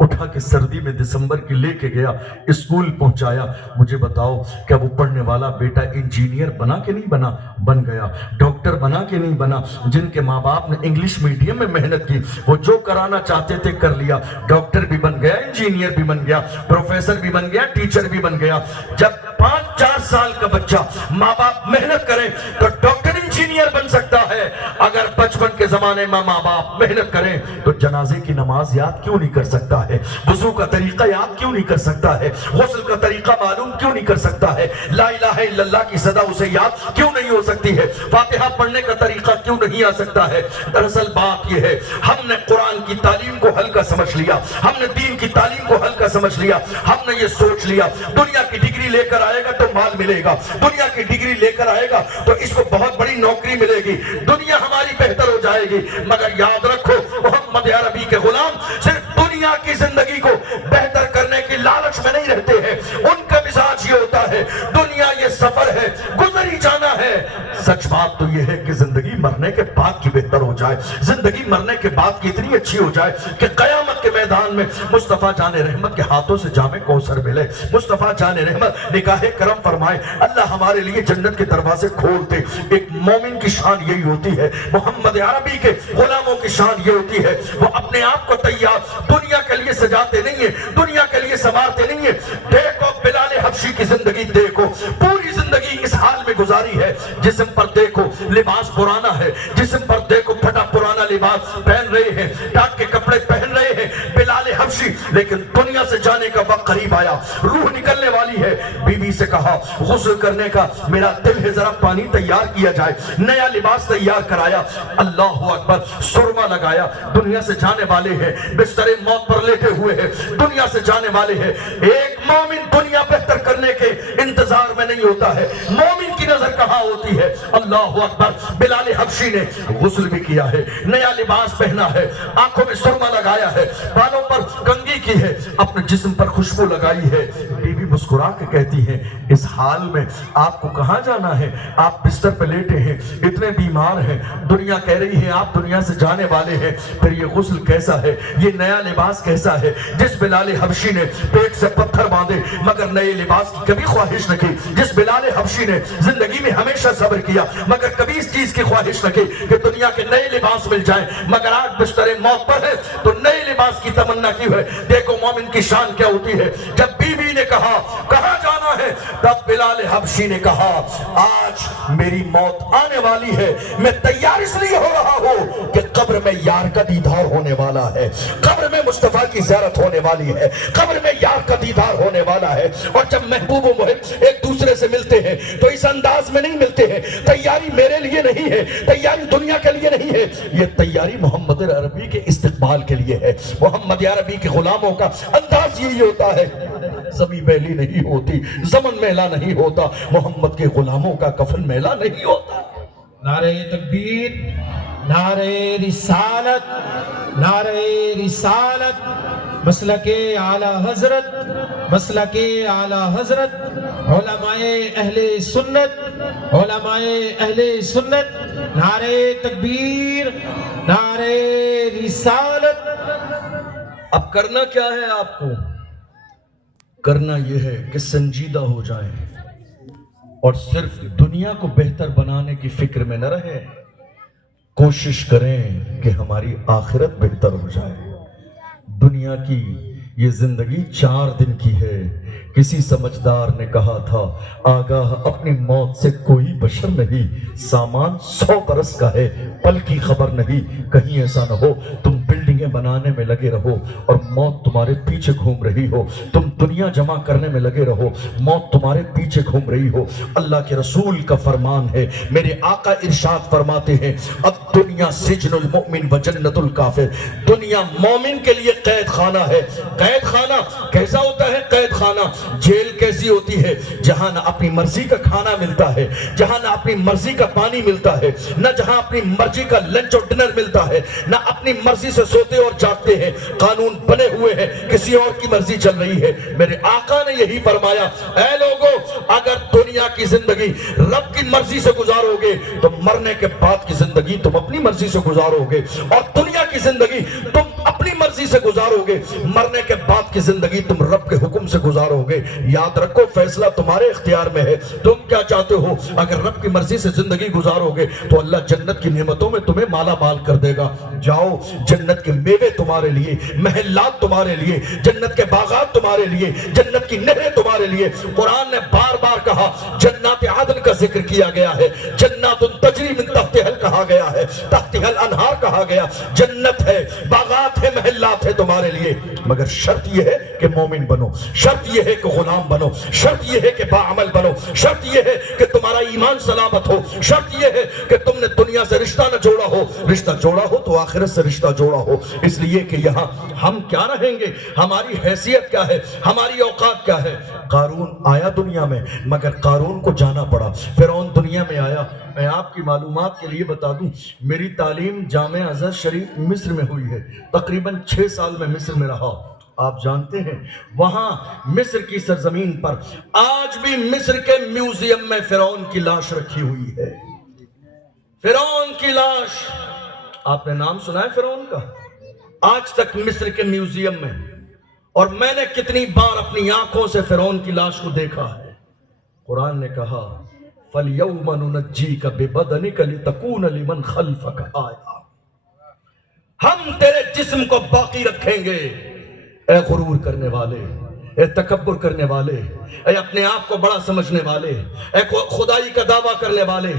اٹھا کے سردی میں دسمبر کی لے کے گیا, اسکول پہنچایا. مجھے بتاؤ کیا وہ پڑھنے والا بیٹا انجینئر بنا کہ نہیں بنا؟ بن گیا. ڈاکٹر بنا کہ نہیں بنا؟ جن کے ماں باپ نے انگلش میڈیم میں محنت کی وہ جو کرانا چاہتے تھے کر لیا, ڈاکٹر بھی بن گیا, انجینئر بھی بن گیا, پروفیسر بھی بن گیا, ٹیچر بھی بن گیا. جب 5-4 سال کا بچہ ماں باپ محنت کریں تو ڈاکٹر انجینئر بن سکتا ہے. اگر بچپن کے زمانے میں ماں باپ محنت کریں تو جنازے کی نماز یاد کیوں نہیں کر سکتا ہے؟ وضو کا طریقہ یاد کیوں نہیں کر سکتا ہے؟ غسل کا طریقہ معلوم کیوں نہیں کر سکتا ہے؟ لا الہ الا اللہ کی صدا اسے یاد کیوں نہیں ہو سکتی ہے؟ فاتحہ پڑھنے کا طریقہ کیوں نہیں آ سکتا ہے؟ دراصل بات یہ ہے ہم نے قرآن کی تعلیم کو ہلکا سمجھ لیا, ہم نے دین کی تعلیم کو ہلکا سمجھ لیا. ہم نے یہ سوچ لیا دنیا کی ڈگری لے کر آئے گا تو مال ملے گا, دنیا کی ڈگری لے کر آئے گا تو اس کو بہت بڑی نوکری ملے گی, دنیا ہماری بہتر ہو جائے گی. مگر یاد رکھو محمد عربی کے غلام صرف دنیا کی زندگی کو بہتر کرنے کی لالچ میں نہیں رہتے ہیں. ان کا مزاج یہ ہوتا ہے دنیا یہ سفر ہے, گزر ہی جانا ہے. سچ بات تو یہ ہے کہ زندگی مرنے کے بعد کی بہتر ہو جائے, زندگی مرنے کے بعد کی اتنی اچھی ہو جائے کہ قیامت کے میدان میں مصطفیٰ جان رحمت کے ہاتھوں سے جام کوثر ملے, مصطفیٰ جان رحمت نگاہ کرم فرمائے, اللہ ہمارے لیے جنت کے دروازے کھولتے. ایک مومن کی شان یہی ہوتی ہے, محمد عربی کے غلاموں کی شان یہ ہوتی ہے وہ اپنے آپ کو تیار دنیا کے لیے سجاتے نہیں ہیں, دنیا کے لیے سنوارتے نہیں ہیں. دیکھو بلال حبشی کی زندگی دیکھو, پوری زندگی اس حال میں گزاری ہے. جسم پر دیکھو لباس پرانا ہے, جسم پر دیکھو پھٹا پرانا لباس پہن رہے ہیں, ٹاٹ کے کپڑے پہن رہے ہیں بلال حبشی. لیکن دنیا سے جانے کا وقت قریب آیا, روح نکلنے والی ہے. بیوی سے کہا غسل کرنے کا میرا دل ہے, ذرا پانی تیار کیا جائے. نیا لباس تیار کرایا, اللہ اکبر, سرما لگایا. دنیا سے جانے والے ہیں, بستر موت پر لیٹے ہوئے ہیں, دنیا سے جانے والے ہیں. ایک مومن دنیا بہتر کرنے کے انتظار میں نہیں ہوتا ہے, مومن کی نظر کہاں ہوتی ہے؟ اللہ اکبر. بلال حبشی نے غسل بھی کیا ہے, نیا لباس پہنا ہے, آنکھوں میں سرما لگایا ہے, بالوں پر کنگھی کی ہے, اپنے جسم پر خوشبو لگائی ہے. بیوی مسکرا کے کہتی ہے اس حال میں آپ کو کہاں جانا ہے؟ آپ بستر پہ لیٹے ہیں, اتنے بیمار ہیں, دنیا کہہ رہی ہے آپ دنیا سے جانے والے ہیں. پھر یہ غسل کیسا ہے, یہ نیا لباس کیسا ہے؟ جس بلال حبشی نے پیٹ سے پتھر باندھے مگر نئے لباس کی کبھی خواہش نہ کی, جس بلال حبشی نے زندگی میں ہمیشہ صبر کیا مگر کبھی اس چیز کی خواہش نہ کی کہ دنیا کے نئے لباس مل جائیں, مگر آج بستر موت پر ہے تو نئے لباس کی تمنا کی ہے. دیکھو مومن کی شان کیا ہوتی ہے. جب بیوی نے کہا کہاں جانا ہے, تب بلال حبشی نے کہا آج میری موت آنے والی ہے, میں تیار اس لیے ہو رہا ہوں کہ قبر میں یار کا دیدار ہونے والا ہے, قبر میں مصطفیٰ کی زیارت ہونے والی ہے, قبر میں یار کا دیدار ہونے والا ہے. اور جب محبوب و محب ایک دوسرے سے ملتے ہیں تو اس انداز میں نہیں ملتے ہیں. تیاری میرے لیے نہیں ہے, تیاری دنیا کے لیے نہیں ہے, یہ تیاری محمد عربی کے استقبال کے لیے ہے. محمد عربی کے غلاموں کا انداز یہی ہوتا ہے, زمین میلی نہیں ہوتی, زمن میلا نہیں ہوتا, محمد کے غلاموں کا کفن میلا نہیں ہوتا. نعرہ تکبیر, نعرہ رسالت, نعرہ رسالت, مسلک اعلی حضرت, مسلک اعلی حضرت, علماء اہل سنت, علماء اہل سنت. نعرہ تکبیر, نعرہ رسالت. اب کرنا کیا ہے آپ کو؟ کرنا یہ ہے کہ سنجیدہ ہو جائیں اور صرف دنیا کو بہتر بنانے کی فکر میں نہ رہیں، کوشش کریں کہ ہماری آخرت بہتر ہو جائے۔ دنیا کی یہ زندگی 4 دن کی ہے۔ کسی سمجھدار نے کہا تھا، آگاہ اپنی موت سے کوئی بشر نہیں، سامان 100 برس کا ہے، پل کی خبر نہیں۔ کہیں ایسا نہ ہو تم بلڈنگیں بنانے میں لگے رہو اور موت تمہارے پیچھے گھوم رہی ہو، تم دنیا جمع کرنے میں لگے رہو، موت تمہارے پیچھے گھوم رہی ہو۔ اللہ کے رسول کا فرمان ہے، میرے آقا ارشاد فرماتے ہیں، اب دنیا سجن المؤمن و جنت الکافر، دنیا مومن کے لیے قید خانہ ہے۔ قید خانہ کیسا ہوتا ہے؟ قید خانہ جیل کیسی ہوتی ہے؟ جہاں نہ اپنی مرضی کا کھانا ملتا ہے، جہاں نہ اپنی مرضی کا پانی ملتا ہے، نہ جہاں اپنی مرضی کا لنچ اور ڈنر ملتا ہے، نہ اپنی مرضی سے سوتے اور جاگتے ہیں، قانون بنے ہوئے ہیں، کسی اور کی مرضی چل رہی ہے۔ میرے آقا نے یہی فرمایا، اے لوگو، اگر دنیا کی زندگی رب کی مرضی سے گزارو گے تو مرنے کے بعد کی زندگی تم اپنی مرضی سے گزارو گے، اور دنیا کی زندگی تم اپنی مرضی سے گزارو گے، مرنے کے بعد کی زندگی تم رب کے حکم سے گزارو گے۔ یاد رکھو، فیصلہ تمہارے اختیار میں ہے، تم کیا چاہتے ہو۔ اگر رب کی مرضی سے زندگی گزارو گے تو اللہ جنت کی نعمتوں میں تمہیں مالا مال کر دے گا۔ جاؤ، جنت کے میوے تمہارے لیے، محلات تمہارے لیے، جنت کے باغات تمہارے لیے، جنت کی نہریں تمہارے لیے۔ قرآن نے بار بار کہا، جنات عدن کا ذکر کیا گیا ہے، جنات تجری من تحتہا کہا گیا ہے، تحتہا الانہار کہا گیا۔ جنت ہے، باغات ہے، محلات ہے تمہارے لیے، مگر شرط یہ ہے کہ مومن بنو، شرط یہ ہے کہ غلام بنو، شرط یہ ہے کہ باعمل بنو، شرط یہ ہے کہ تمہارا ایمان سلامت ہو، شرط یہ ہے کہ تم نے دنیا سے رشتہ نہ جوڑا ہو، رشتہ جوڑا ہو تو آخرت سے رشتہ جوڑا ہو۔ اس لیے کہ یہاں ہم کیا رہیں گے، ہماری حیثیت کیا ہے، ہماری اوقات کیا ہے۔ قارون آیا دنیا میں، مگر قارون کو جانا پڑا۔ فرعون دنیا میں آیا۔ میں آپ کی معلومات کے لیے بتا دوں، میری تعلیم جامعہ ازہر شریف مصر میں ہوئی ہے، تقریباً 6 سال میں مصر میں رہا۔ آپ جانتے ہیں وہاں مصر کی سرزمین پر آج بھی مصر کے میوزیم میں فرعون کی لاش رکھی ہوئی ہے۔ فرعون کی لاش، آپ نے نام سنا ہے فرعون کا؟ آج تک مصر کے میوزیم میں، اور میں نے کتنی بار اپنی آنکھوں سے فرعون کی لاش کو دیکھا ہے۔ قرآن نے کہا، فَالْيَوْمَ نُنَجِّيكَ بِبَدَنِكَ لِتَكُونَ لِمَنْ خَلْفَكَ آیَةً، ہم تیرے جسم کو باقی رکھیں گے۔ اے غرور کرنے والے، اے تکبر کرنے والے، اے اپنے آپ کو بڑا سمجھنے والے، اے خدائی کا دعویٰ کرنے والے،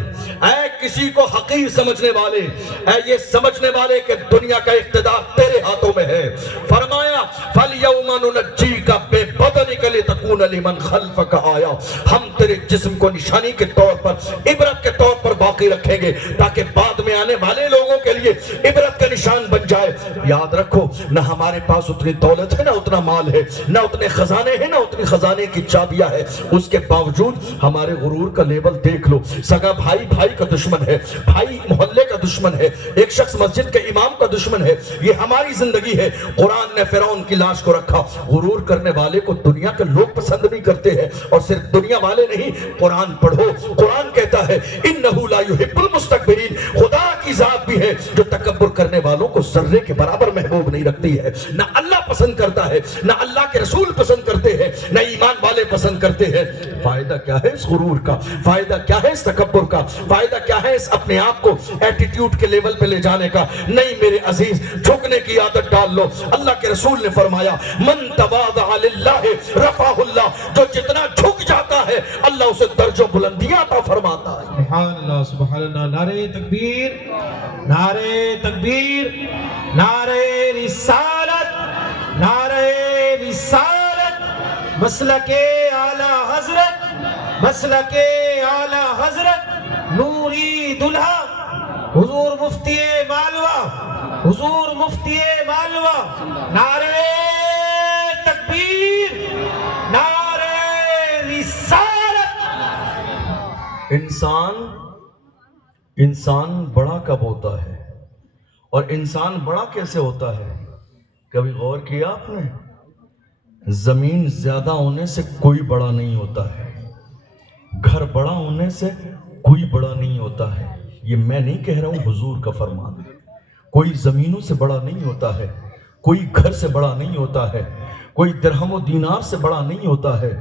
اے کسی کو حقیر سمجھنے والے، اے یہ سمجھنے والے کہ دنیا کا اقتدار تیرے ہاتھوں میں ہے، فرمایا فَالْيَوْمَ نُنَجِّيكَ بِبَدَنِكَ لِتَكُونَ لِمَنْ خَلْفَكَ آیَةً، ہم تیرے جسم کو نشانی کے طور پر، عبرت کے طور پر باقی رکھیں گے، تاکہ بعد میں آنے والے لوگوں کے لیے عبرت کا نشان بن جائے۔ یاد رکھو، نہ ہمارے پاس اتنی دولت ہے، نہ اتنا مال ہے، نہ اتنے خزانے ہیں، نہ اتنی خزانے کی چابیاں ہے، اس کے باوجود ہمارے غرور کا لیول دیکھ لو۔ سگا بھائی بھائی کا دشمن ہے، بھائی محلے کا دشمن ہے، ایک شخص مسجد کے امام کا دشمن ہے۔ یہ ہماری زندگی ہے۔ قرآن نے فرعون کی لاش کو رکھا۔ غرور کرنے والے کو دنیا کے لوگ پسند نہیں کرتے ہیں، اور صرف دنیا والے نہیں، قرآن پڑھو، قرآن کہتا ہے انہ لا یحب المستکبرین، خدا کی ذات بھی ہے جو تکبر کرنے والوں کو ذرے کے برابر محبوب نہیں رکھتی ہے۔ نہ اللہ پسند کرتا ہے، نہ اللہ کے رسول پسند کرتے ہیں، نہ ایمان والے پسند کرتے ہیں۔ فائدہ کیا ہے اس غرور کا؟ فائدہ کیا ہے اس تکبر کا؟ فائدہ کیا ہے اس اپنے آپ کو ایٹیٹیوڈ کے لیول پہ لے جانے کا؟ نہیں میرے عزیز، جھکنے کی عادت ڈال لو۔ اللہ کے رسول نے فرمایا من تواضع للہ رفعہ اللہ، جو جتنا جھک جاتا ہے اللہ اسے درجہ بلندیاں عطا فرماتا ہے۔ سبحان اللہ، سبحان اللہ، نعرہ تکبیر، نعرہ تکبیر، نعرہ رسالت، نعرہ رسالت، مسلک اعلی حضرت، مسلک اعلی حضرت نوری دلہا حضور مفتی مالوہ، حضور مفتی مالوہ، نعرہ تکبیر، نعرہ رسالت۔ انسان بڑا کب ہوتا ہے، اور انسان بڑا کیسے ہوتا ہے؟ کبھی غور کیا آپ نے؟ زمین زیادہ ہونے سے کوئی بڑا نہیں ہوتا ہے، گھر بڑا ہونے سے کوئی بڑا نہیں ہوتا ہے۔ یہ میں نہیں کہہ رہا ہوں، حضور کا فرمان ہے۔ کوئی زمینوں سے بڑا نہیں ہوتا ہے، کوئی گھر سے بڑا نہیں ہوتا ہے، کوئی درہم و دینار سے بڑا نہیں ہوتا ہے،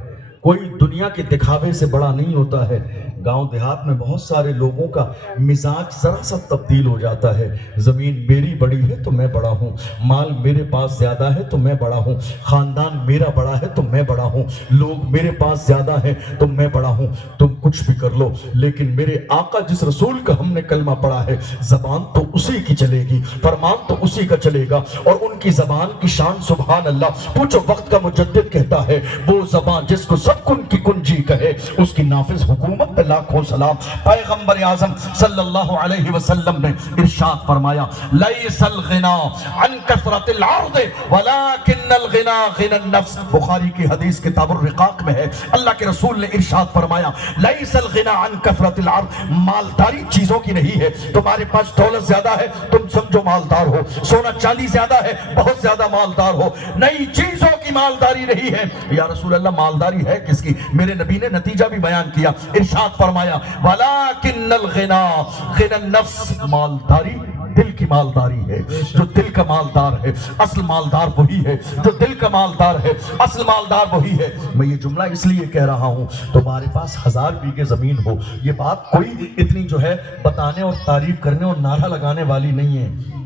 کوئی دنیا کے دکھاوے سے بڑا نہیں ہوتا ہے۔ گاؤں دیہات میں بہت سارے لوگوں کا مزاج ذرا سا تبدیل ہو جاتا ہے، زمین میری بڑی ہے تو میں بڑا ہوں، مال میرے پاس زیادہ ہے تو میں بڑا ہوں، خاندان میرا بڑا ہے تو میں بڑا ہوں، لوگ میرے پاس زیادہ ہیں تو میں بڑا ہوں۔ تم کچھ بھی کر لو، لیکن میرے آقا جس رسول کا ہم نے کلمہ پڑھا ہے، زبان تو اسی کی چلے گی، فرمان تو اسی کا چلے گا، اور ان کی زبان کی شان سبحان اللہ۔ پوچھو وقت کا مجدد کہتا ہے وہ زبان جس کو سب کن کی کنجی کہے، اس کی نافذ حکومت پہ لاکھوں سلام۔ پیغمبر اعظم صلی اللہ علیہ وسلم نے ارشاد فرمایا لیس الغنا عن کثرت العرض ولکن الغنا غنى النفس۔ بخاری کی حدیث کتاب الرقاق میں ہے، اللہ کے رسول نے ارشاد فرمایا لیس الغنا عن کثرت العرض، مالداری چیزوں کی نہیں ہے۔ تمہارے پاس دولت زیادہ ہے تم سمجھو مالدار ہو، سونا چاندی زیادہ ہے بہت زیادہ مالدار ہو، نئی چیزوں کی مالداری نہیں ہے۔ یا رسول اللہ مالداری ہے کس کی؟ میرے نبی نے نتیجہ بھی بیان کیا، ارشاد فرمایا وَلَكِنَّ الْغِنَا غِنَى النَّفْسِ، مالداری دل کی مالداری ہے۔ جو دل کا مالدار ہے اصل مالدار وہی ہے، جو دل کا مالدار ہے اصل مالدار وہی ہے۔ میں یہ جملہ اس لیے کہہ رہا ہوں، تمہارے پاس 1000 بیگھے زمین ہو، یہ بات کوئی اتنی جو ہے بتانے اور تعریف کرنے اور نعرہ لگانے والی نہیں ہے،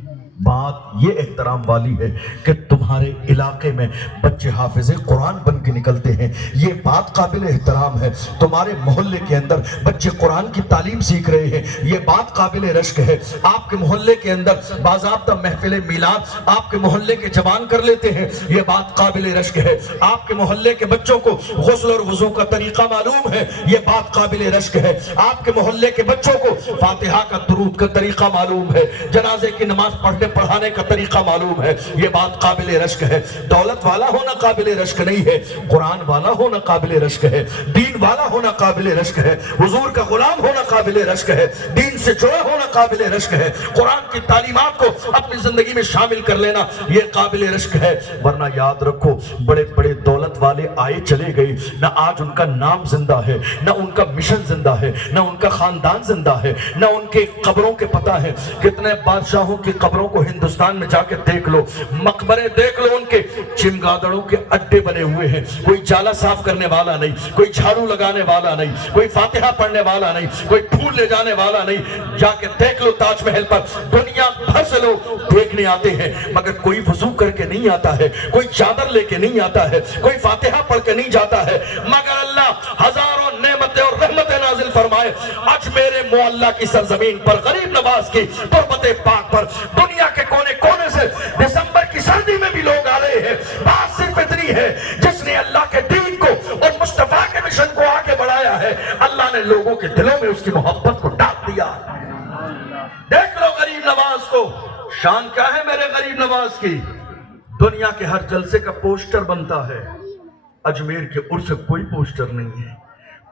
بات یہ احترام والی ہے کہ تمہارے علاقے میں بچے حافظ قرآن بن کے نکلتے ہیں، یہ بات قابل احترام ہے۔ تمہارے محلے کے اندر بچے قرآن کی تعلیم سیکھ رہے ہیں، یہ بات قابل رشک ہے۔ آپ کے محلے کے اندر باضابطہ محفل میلاد آپ کے محلے کے جوان کر لیتے ہیں، یہ بات قابل رشک ہے۔ آپ کے محلے کے بچوں کو غسل اور وضو کا طریقہ معلوم ہے، یہ بات قابل رشک ہے۔ آپ کے محلے کے بچوں کو فاتحہ کا درود کا طریقہ معلوم ہے، جنازے کی نماز پڑھانے کا طریقہ معلوم ہے، یہ بات قابل رشک ہے۔ دولت والا ہونا قابل رشک نہیں ہے، قرآن والا ہونا قابل رشک ہے، دین والا ہونا قابل رشک ہے، حضور کا غلام ہونا قابل رشک ہے، دین سے جڑا ہونا قابل رشک ہے، قرآن کی تعلیمات کو اپنی زندگی میں شامل کر لینا یہ قابل رشک ہے۔ ورنہ یاد رکھو بڑے بڑے دولت والے آئے چلے گئے، نہ آج ان کا نام زندہ ہے، نہ ان کا مشن زندہ ہے، نہ ان کا خاندان زندہ ہے، نہ ان کے قبروں کے پتہ ہے۔ کتنے بادشاہوں کی قبروں کو ہندوستان میں جا کے دیکھ لو، مقبرے دیکھ لو، ان کے چمگادڑوں کے اڈے بنے ہوئے ہیں، کوئی جالا صاف کرنے والا نہیں، کوئی جھاڑو لگانے والا نہیں، کوئی فاتحہ پڑھنے والا نہیں، کوئی پھول لے جانے والا نہیں۔ جا کے دیکھ لو تاج محل پر دنیا بھر سے لوگ دیکھنے آتے ہیں، مگر کوئی وضو کر کے نہیں آتا ہے، کوئی چادر لے کے نہیں آتا ہے، کوئی فاتحہ پڑھ کے نہیں جاتا ہے، مگر اللہ ہزاروں نعمتیں اور رحمتیں نازل فرمائے اجمیر معلیٰ کی سرزمین پر، غریب نواز کی تربت پاک پر، دنیا کے کونے کونے سے دسمبر کی سردی میں بھی لوگ آ رہے ہیں۔ بات صرف اتنی ہے، جس نے اللہ کے دین کو اور مصطفیٰ کے مشن کو آگے بڑھایا ہے، اللہ نے لوگوں کے دلوں میں اس کی محبت کو ڈال دیا۔ دیکھ لو غریب نواز کو، شان کیا ہے میرے غریب نواز کی؟ دنیا کے ہر جلسے کا پوسٹر بنتا ہے، اجمیر کے عرس سے کوئی پوسٹر نہیں ہے،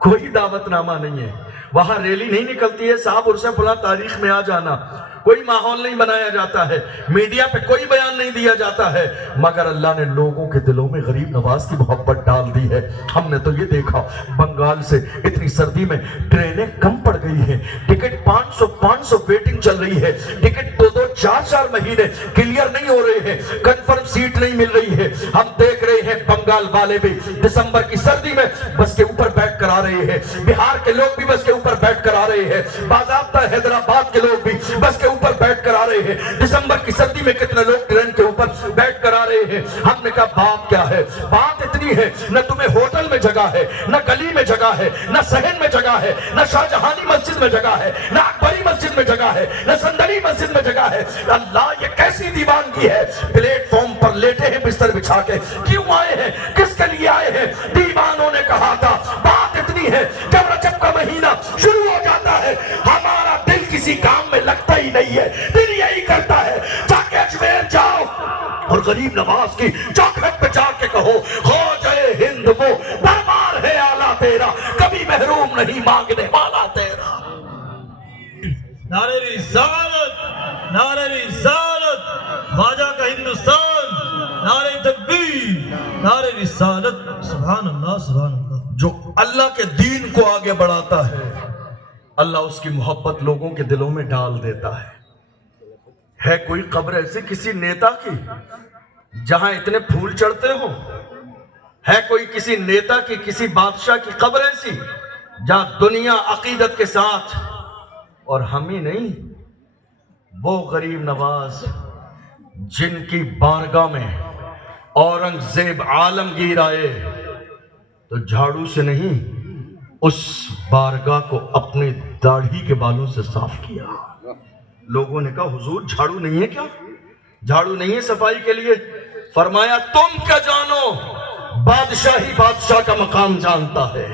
کوئی دعوت نامہ نہیں ہے، وہاں ریلی نہیں نکلتی ہے صاحب عرس فلاں تاریخ میں آ جانا، کوئی ماحول نہیں بنایا جاتا ہے، میڈیا پہ کوئی بیان نہیں دیا جاتا ہے، مگر اللہ نے لوگوں کے دلوں میں غریب نواز کی محبت ڈال دی ہے۔ ہم نے تو یہ دیکھا بنگال سے اتنی سردی میں ٹرینیں کم پڑ گئی ہیں، ٹکٹ 500 ویٹنگ چل رہی ہے، ٹکٹ 2 4 مہینے کلیئر نہیں ہو رہے ہیں، کنفرم سیٹ نہیں مل رہی ہے۔ ہم دیکھ رہے ہیں بنگال والے بھی دسمبر کی سردی میں بس کے اوپر بیٹھ کر آ رہے ہیں، بہار کے لوگ بھی بس کے اوپر بیٹھ کر آ رہے ہیں، باضابطہ حیدرآباد کے لوگ بھی بس کے اوپر بیٹھ کر آ رہے ہیں۔ دسمبر کی سردی میں کتنے لوگ ٹرین کے اوپر بیٹھ کر آ رہے ہیں۔ ہم نے کہا بات کیا ہے؟ بات اتنی ہے، نہ تمہیں ہوٹل میں جگہ ہے، نہ گلی میں جگہ ہے، نہ صحن میں جگہ ہے، نہ شاہجہانی مسجد میں جگہ ہے، نہ اکبری مسجد میں جگہ ہے، نہ سندری مسجد میں جگہ ہے۔ اللہ یہ کیسی دیوانگی ہے؟ پلیٹ فارم پر لیٹے ہیں بستر بچھا کے، کیوں آئے ہیں؟ کس کے لیے آئے ہیں؟ دیوانوں نے کہا تھا۔ بات اتنی ہے، جب رجب کا مہینہ شروع ہو جاتا ہے ہمارا دل کسی کام میں لگتا ہی نہیں ہے، دل یہی کرتا ہے جا کے اجمیر جاؤ اور غریب نواز کی چوکھٹ پہ جا کے کہو خواجہ ہند وہ دربار ہے اعلیٰ تیرا، کبھی محروم نہیں مانگنے والا تیرا۔ نعرہ رسالت، نعرہ رسالت، خواجہ کا ہندوستان، نعرہ تکبیر، نعرہ رسالت، سبحان اللہ سبحان اللہ۔ جو اللہ کے دین کو آگے بڑھاتا ہے اللہ اس کی محبت لوگوں کے دلوں میں ڈال دیتا ہے کوئی قبر ایسی کسی نیتا کی جہاں اتنے پھول چڑھتے ہوں؟ ہے کوئی کسی نیتا کی، کسی بادشاہ کی قبر ایسی جہاں دنیا عقیدت کے ساتھ، اور ہم ہی نہیں، وہ غریب نواز جن کی بارگاہ میں اورنگزیب عالمگیر آئے تو جھاڑو سے نہیں، اس بارگاہ کو اپنے داڑھی کے بالوں سے صاف کیا۔ لوگوں نے کہا حضور جھاڑو نہیں ہے کیا؟ جھاڑو نہیں ہے صفائی کے لیے؟ فرمایا تم کیا جانو، بادشاہ ہی بادشاہ کا مقام جانتا ہے،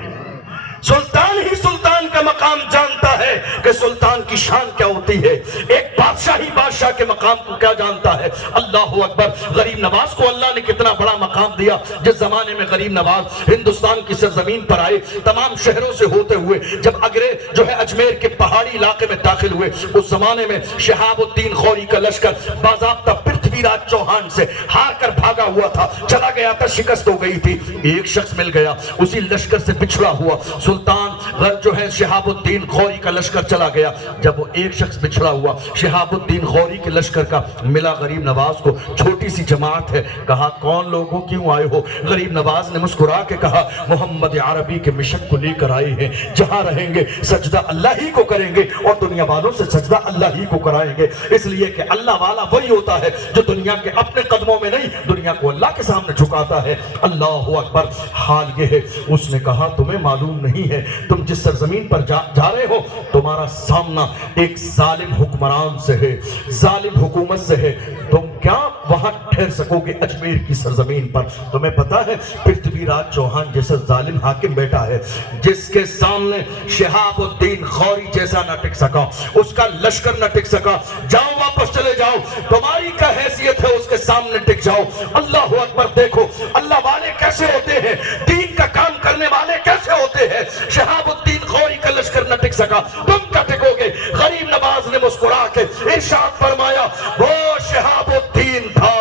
سلطان ہی سلطان کا مقام جانتا ہے کہ سلطان کی شان کیا ہوتی ہے، ایک بادشاہ ہی بادشاہ کے مقام کو کیا جانتا ہے۔ اللہ اکبر۔ غریب نواز کو اللہ نے کتنا بڑا مقام دیا۔ جس زمانے میں غریب نواز ہندوستان کی سرزمین پر آئے، تمام شہروں سے ہوتے ہوئے جب اجمیر کے پہاڑی علاقے میں داخل ہوئے، اس زمانے میں شہاب الدین غوری کا لشکر باضابطہ پرتھوی راج چوہان سے ہار کر بھاگا ہوا تھا، چلا گیا تھا، شکست ہو گئی تھی۔ ایک شخص مل گیا، اسی لشکر سے بچھڑا ہوا سلطان شہاب الدین غوری کا لشکر چلا گیا۔ جب وہ ایک شخص بچھڑا ہوا شہاب الدین غوری کے لشکر کا، ملا غریب نواز کو، چھوٹی سی جماعت ہے، کہا کون لوگوں کیوں آئے ہو؟ غریب نواز نے مسکرا کے کہا محمد عربی کے مشن کو لے کر آئے ہیں، جہاں رہیں گے سجدہ اللہ ہی کو کریں گے اور دنیا والوں سے سجدہ اللہ ہی کو کرائیں گے، اس لیے کہ اللہ والا وہی ہوتا ہے جو دنیا کے اپنے قدموں میں نہیں، دنیا کو اللہ کے سامنے جھکاتا ہے۔ اللہ اکبر۔ حال یہ ہے، اس نے کہا تمہیں معلوم نہیں ہے، تم جس سرزمین پر جا رہے ہو، تمہارا سامنا ایک ظالم حکمران سے ہے، ظالم حکومت سے ہے، تم کیا وہاں ٹھہر سکو گے اجمیر کی سرزمین پر؟ تمہیں پتا ہے پرتھوی راج چوہان جیسا ظالم حاکم بیٹا ہے، جس کے سامنے شہاب الدین غوری جیسا نہ ٹک سکا، اس کا لشکر نہ ٹک سکا۔ جاؤ واپس چلے جاؤ، تمہاری کیا حیثیت ہے اس کے سامنے ٹک جاؤ۔ اللہ اکبر۔ دیکھو اللہ والے کیسے ہوتے ہیں، دین کا کام کرنے والے کیسے ہوتے ہیں۔ شہاب الدین غوری کا لشکر نہ ٹک سکا، تم کیا ٹکو گے؟ غریب نواز نے مسکرا کے ارشاد فرمایا وہ شہاب الدین تھا،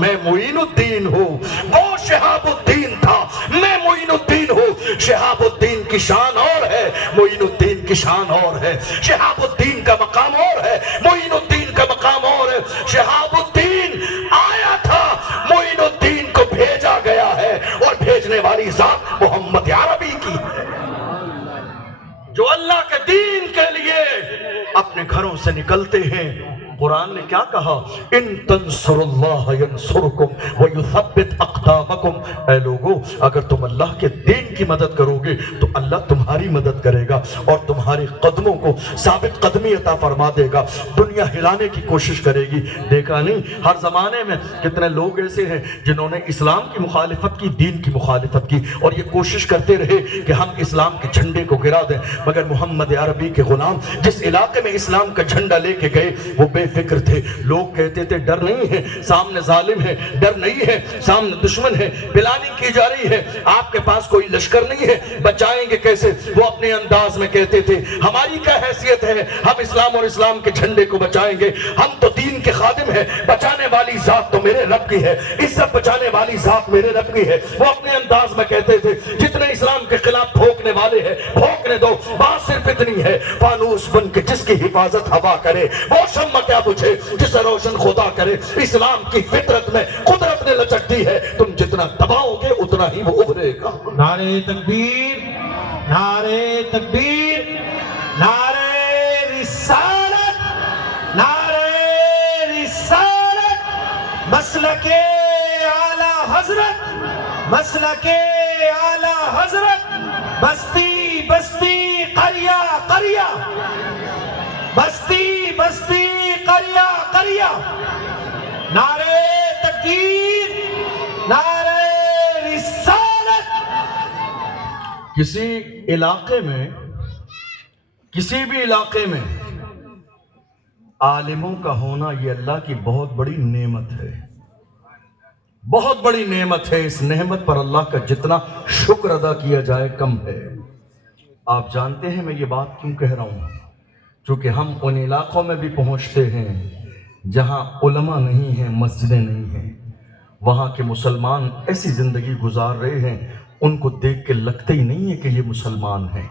میں معین الدین ہوں، وہ شہاب الدین تھا، میں معین الدین ہوں۔ شہاب الدین کی شان اور ہے، معین الدین کی شان اور ہے، شہاب الدین کا مقام اور ہے، معین الدین کا مقام اور ہے۔ شہاب الدین آیا تھا، معین الدین کو بھیجا گیا ہے، اور بھیجنے والی ذات محمد عربی کی ہے، جو اللہ کے دین کے لیے اپنے گھروں سے نکلتے ہیں۔ قرآن نے کیا کہا؟ ان تنصروا اللہ ینصرکم ویثبت اقدامکم۔ اے لوگو اگر تم اللہ کے دین کی مدد کرو گے تو اللہ تمہاری مدد کرے گا اور تمہارے قدموں کو ثابت قدمی عطا فرما دے گا، دنیا ہلانے کی کوشش کرے گی۔ دیکھا نہیں ہر زمانے میں کتنے لوگ ایسے ہیں جنہوں نے اسلام کی مخالفت کی، دین کی مخالفت کی، اور یہ کوشش کرتے رہے کہ ہم اسلام کے جھنڈے کو گرا دیں، مگر محمد عربی کے غلام جس علاقے میں اسلام کا جھنڈا لے کے گئے وہ بے فکر تھے۔ لوگ کہتے تھے ڈر نہیں ہے، سامنے ظالم ہے، ڈر نہیں ہے، سامنے دشمن ہے، پلاننگ کی جا رہی ہے، آپ کے پاس کوئی لشکر نہیں ہے، بچائیں گے کیسے؟ وہ اپنے انداز میں کہتے تھے ہماری کیا حیثیت ہے، ہم اسلام اور اسلام کے جھنڈے کو بچائیں گے، ہم تو دین کے خادم ہیں، بچانے والی ذات تو میرے رب کی ہے، عزت بچانے والی ذات میرے رب کی ہے۔ وہ اپنے انداز میں کہتے تھے جتنے اسلام کے خلاف بھوکنے والے ہیں بھوکنے دو، بات صرف اتنی ہے فانوس بن کے جس کی حفاظت ہوا کرے وہ شمع کیا بجھے جسے روشن خدا کرے۔ اسلام کی فطرت میں قدرت نے لچک دی ہے، تم جتنا دباؤ گے اتنا ہی وہ ابھرے گا۔ نعرہ تکبیر، نعرہ تکبیر، نعرہ رسالت، نعرہ رسالت، مسلک اعلی حضرت، مسلک اعلی حضرت، بستی بستی قریہ قریہ، بستی بستی قریہ قریہ، نعرہ تکبیر، نعرہ رسالت۔ کسی علاقے میں، کسی بھی علاقے میں عالموں کا ہونا یہ اللہ کی بہت بڑی نعمت ہے، بہت بڑی نعمت ہے۔ اس نعمت پر اللہ کا جتنا شکر ادا کیا جائے کم ہے۔ آپ جانتے ہیں میں یہ بات کیوں کہہ رہا ہوں؟ چونکہ ہم ان علاقوں میں بھی پہنچتے ہیں جہاں علماء نہیں ہیں، مسجدیں نہیں ہیں، وہاں کے مسلمان ایسی زندگی گزار رہے ہیں ان کو دیکھ کے لگتا ہی نہیں ہے کہ یہ مسلمان ہیں۔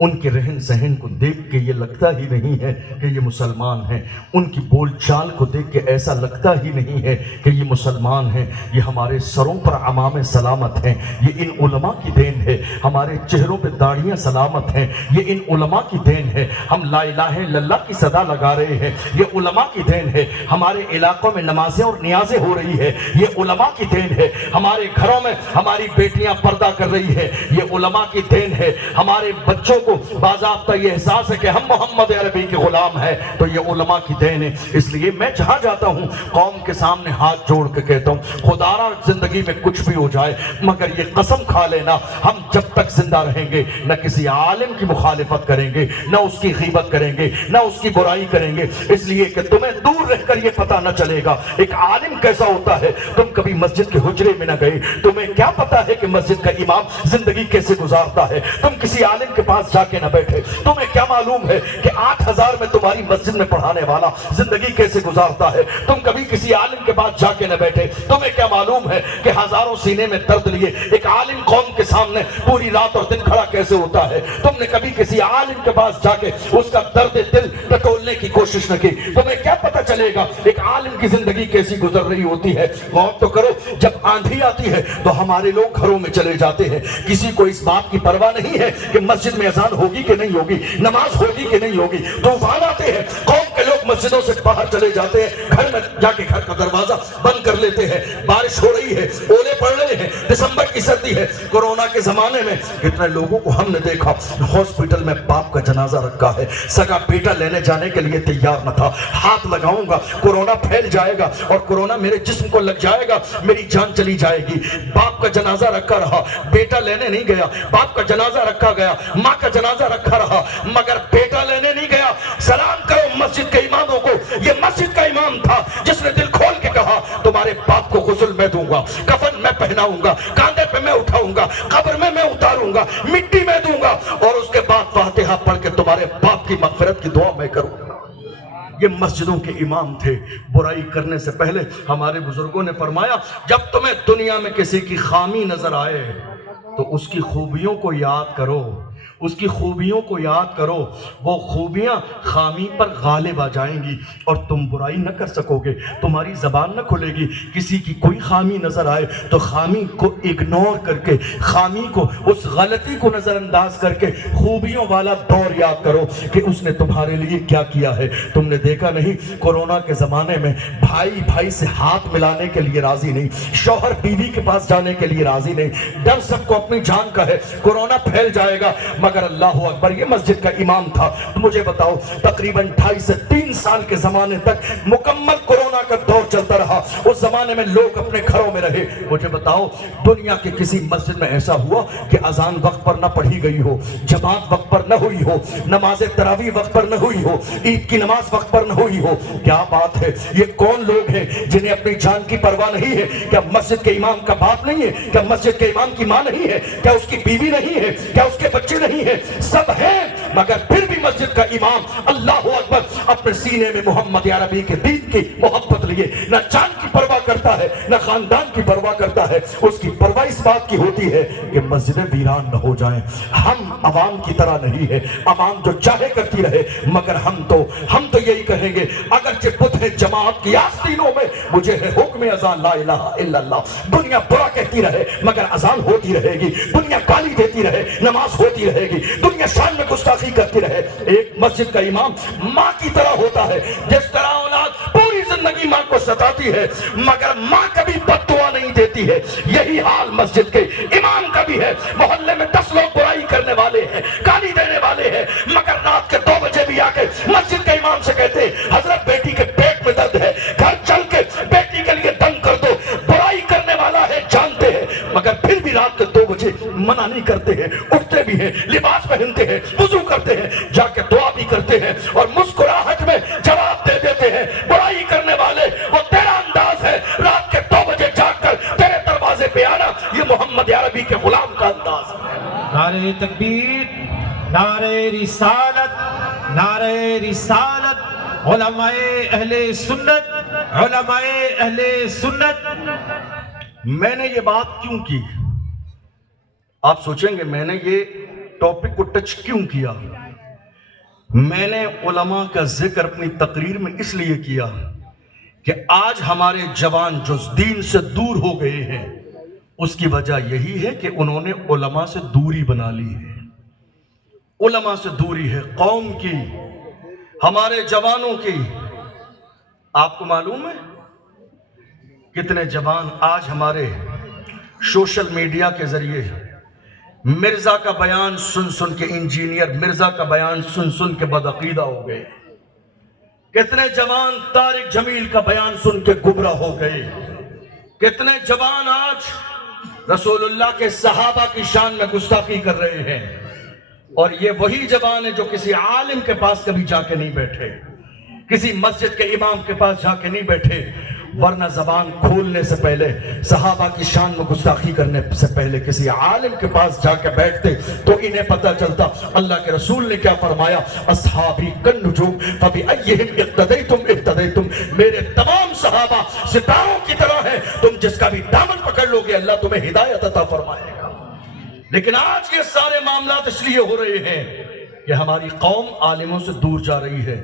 ان کے رہن سہن کو دیکھ کے یہ لگتا ہی نہیں ہے کہ یہ مسلمان ہیں، ان کی بول چال کو دیکھ کے ایسا لگتا ہی نہیں ہے کہ یہ مسلمان ہیں۔ یہ ہمارے سروں پر عمامے سلامت ہیں، یہ ان علماء کی دین ہے۔ ہمارے چہروں پہ داڑھیاں سلامت ہیں، یہ ان علماء کی دین ہے۔ ہم لا الہ الا اللہ کی صدا لگا رہے ہیں، یہ علماء کی دین ہے۔ ہمارے علاقوں میں نمازیں اور نیازیں ہو رہی ہے، یہ علماء کی دین ہے۔ ہمارے گھروں میں ہماری بیٹیاں پردہ کر رہی ہے، یہ علماء کی دین ہے۔ ہمارے بچوں کو باضابطہ یہ احساس ہے کہ ہم محمد عربی کے غلام ہیں، تو یہ علماء کی دین ہے۔ اس لیے میں جہاں جاتا ہوں قوم کے سامنے ہاتھ جوڑ کے کہتا ہوں، خدا را زندگی میں کچھ بھی ہو جائے مگر یہ قسم کھا لینا ہم جب تک زندہ رہیں گے نہ کسی عالم کی مخالفت کریں گے، نہ اس کی غیبت کریں گے، نہ اس کی برائی کریں گے، اس لیے کہ تمہیں دور رہ کر یہ پتہ نہ چلے گا ایک عالم کیسا ہوتا ہے۔ تم کبھی مسجد کے حجرے میں نہ گئے، تمہیں کیا پتا ہے کہ مسجد کا امام زندگی کیسے گزارتا ہے۔ تم کسی عالم کے پاس جا کے نہ بیٹھے، تمہیں کیا معلوم ہے کہ 8000 میں تمہاری مسجد میں پڑھانے والا زندگی کیسے گزارتا ہے۔ تم کبھی کسی عالم کے پاس جا کے نہ بیٹھے، تمہیں کیا معلوم ہے کہ ہزاروں سینے میں درد لیے ایک عالم قوم کے سامنے پوری رات اور دن کھڑا کیسے ہوتا ہے۔ تم نے کبھی کسی عالم کے پاس جا کے اس کا درد دل ٹٹولنے کی کوشش نہ کی، تمہیں کیا پتہ چلے گا ایک عالم کی زندگی کیسی گزر رہی ہوتی ہے۔ غور تو کرو، جب آندھی آتی ہے تو ہمارے لوگ گھروں میں چلے جاتے ہیں، کسی کو اس بات کی پرواہ نہیں ہے کہ مسجد میں اذان ہوگی کہ نہیں ہوگی، نماز ہوگی کہ نہیں ہوگی۔ طوفان آتے ہیں، قوم کے لوگ مسجدوں سے باہر چلے جاتے ہیں، گھر میں جا کے گھر کا دروازہ بند کر لیتے ہیں۔ بارش ہو رہی ہے، اولے پڑ رہے ہیں، دسمبر کی سردی ہے۔ کورونا کے زمانے میں کتنے لوگوں کو ہم نے دیکھا ہاسپٹل میں باپ کا جنازہ رکھا ہے، سگا بیٹا لینے جانے کے لیے تیار نہ تھا۔ ہاتھ لگاؤں گا کورونا پھیل جائے گا اور کورونا میرے جسم کو لگ جائے گا، میری جان چلی جائے گی۔ باپ کا جنازہ رکھا رہا، بیٹا لینے نہیں گیا۔ باپ کا جنازہ رکھا گیا، ماں کا جنازہ رکھا رہا، مگر بیٹا لینے نہیں گیا۔ سلام کرو مسجد کے اماموں کو، یہ مسجد کا امام تھا جس نے دل کھول کے کہا تمہارے باپ کو غسل میں دوں گا، کفن میں پہناؤں گا، کاندھے پہ میں اٹھاؤں گا، قبر میں اتاروں گا، مٹی میں دوں گا، اور اس کے بعد فاتحہ پڑھ کے تمہارے باپ کی مغفرت کی دعا میں کروں گا۔ یہ مسجدوں کے امام تھے۔ برائی کرنے سے پہلے ہمارے بزرگوں نے فرمایا جب تمہیں دنیا میں کسی کی خامی نظر آئے تو اس کی خوبیوں کو یاد کرو، اس کی خوبیوں کو یاد کرو، وہ خوبیاں خامی پر غالب آ جائیں گی اور تم برائی نہ کر سکو گے، تمہاری زبان نہ کھلے گی۔ کسی کی کوئی خامی نظر آئے تو خامی کو اگنور کر کے، خامی کو، اس غلطی کو نظر انداز کر کے خوبیوں والا دور یاد کرو کہ اس نے تمہارے لیے کیا کیا ہے۔ تم نے دیکھا نہیں کورونا کے زمانے میں بھائی بھائی سے ہاتھ ملانے کے لیے راضی نہیں، شوہر بیوی کے پاس جانے کے لیے راضی نہیں، ڈر سب کو اپنی جان کا ہے، کورونا پھیل جائے گا، مگر اللہ اکبر یہ مسجد کا امام تھا۔ تو مجھے بتاؤ تقریباً 2.5 سے 3 سال کے زمانے تک مکمل کورونا کا دور چلتا رہا، اس زمانے میں لوگ اپنے گھروں میں رہے۔ مجھے بتاؤ دنیا کے کسی مسجد میں ایسا ہوا کہ اذان وقت پر نہ پڑھی گئی ہو، جماعت وقت پر نہ ہوئی ہو، نماز تراویح وقت پر نہ ہوئی ہو، عید کی نماز وقت پر نہ ہوئی ہو؟ کیا بات ہے! یہ کون لوگ ہیں جنہیں اپنی جان کی پرواہ نہیں ہے؟ کیا مسجد کے امام کا باپ نہیں ہے؟ کیا مسجد کے امام کی ماں نہیں ہے؟ کیا اس کی بیوی نہیں ہے؟ کیا اس کے بچے نہیں ہیں؟ سب ہیں، مگر پھر بھی مسجد کا امام اللہ اکبر اپنے سینے میں محمد عربی کے دین کی محبت لیے نہ جان کی پرواہ کرتا ہے نہ خاندان کی پرواہ کرتا ہے۔ اس کی پرواہ اس بات کی ہوتی ہے کہ مسجدیں ویران نہ ہو جائیں۔ ہم عوام کی طرح نہیں ہے، عوام جو چاہے کرتی رہے، مگر ہم تو یہی کہیں گے اگرچہ بت ہے جماعت کی آستینوں میں، مجھے ہے حکم اذان لا الہ الا اللہ۔ دنیا برا کہتی رہے مگر اذان ہوتی رہے گی، دنیا گالی دیتی رہے نماز ہوتی رہے گی، دنیا شان میں گستاخی کرتی رہے۔ ایک مسجد کا امام ماں کی طرح ہوتا ہے، جس طرح اولاد پوری زندگی ماں کو ستاتی ہے مگر ماں کبھی بد دعا نہیں دیتی ہے، یہی حال مسجد کے امام کا بھی ہے۔ محلے میں 10 لوگ برائی کرنے والے ہیں، گالی دینے والے ہیں، مگر رات کے 2 بجے بھی آ کے مسجد کے امام سے کہتے ہیں حضرت بیٹی کے پیٹ میں درد ہے، گھر چل کے بیٹی کے لیے دم کر دو۔ برائی کرنے والا ہے جانتے ہیں، مگر پھر بھی رات کے 2 بجے منع نہیں کرتے ہیں، اٹھتے بھی ہیں، لباس پہنتے ہیں، وضو کرتے ہیں، جا کے دعا بھی کرتے ہیں اور مسکراہٹ میں جواب دے دیتے ہیں۔ برائی کرنے والے وہ تیرا انداز ہے، رات کے 2 بجے جاگ کر تیرے دروازے پہ آنا، یہ محمد عربی کے غلام کا انداز ہے۔ نعرہ تکبیر، نعرہ رسالت، نعرہ رسالت، علماء اہل سنت، علماء اہل سنت۔ میں نے یہ بات کیوں کی؟ آپ سوچیں گے میں نے یہ ٹاپک کو ٹچ کیوں کیا؟ میں نے علماء کا ذکر اپنی تقریر میں اس لیے کیا کہ آج ہمارے جوان جو دین سے دور ہو گئے ہیں، اس کی وجہ یہی ہے کہ انہوں نے علماء سے دوری بنا لی ہے۔ علماء سے دوری ہے قوم کی، ہمارے جوانوں کی۔ آپ کو معلوم ہے کتنے جوان آج ہمارے سوشل میڈیا کے ذریعے مرزا کا بیان سن سن کے، انجینئر مرزا کا بیان سن سن کے بدعقیدہ ہو گئے؟ کتنے جوان طارق جمیل کا بیان سن کے گمراہ ہو گئے؟ کتنے جوان آج رسول اللہ کے صحابہ کی شان میں گستاخی کر رہے ہیں؟ اور یہ وہی جوان ہیں جو کسی عالم کے پاس کبھی جا کے نہیں بیٹھے، کسی مسجد کے امام کے پاس جا کے نہیں بیٹھے، ورنہ زبان کھولنے سے پہلے، صحابہ کی شان میں گستاخی کرنے سے پہلے کسی عالم کے پاس جا کے بیٹھتے تو انہیں پتہ چلتا اللہ کے رسول نے کیا فرمایا، اصحابی کالنجوم فبأیہم اقتدیتم اہتدیتم، میرے تمام صحابہ ستاروں کی طرح ہیں، تم جس کا بھی دامن پکڑ لو گے اللہ تمہیں ہدایت عطا فرمائے گا۔ لیکن آج یہ سارے معاملات اس لیے ہو رہے ہیں کہ ہماری قوم عالموں سے دور جا رہی ہے۔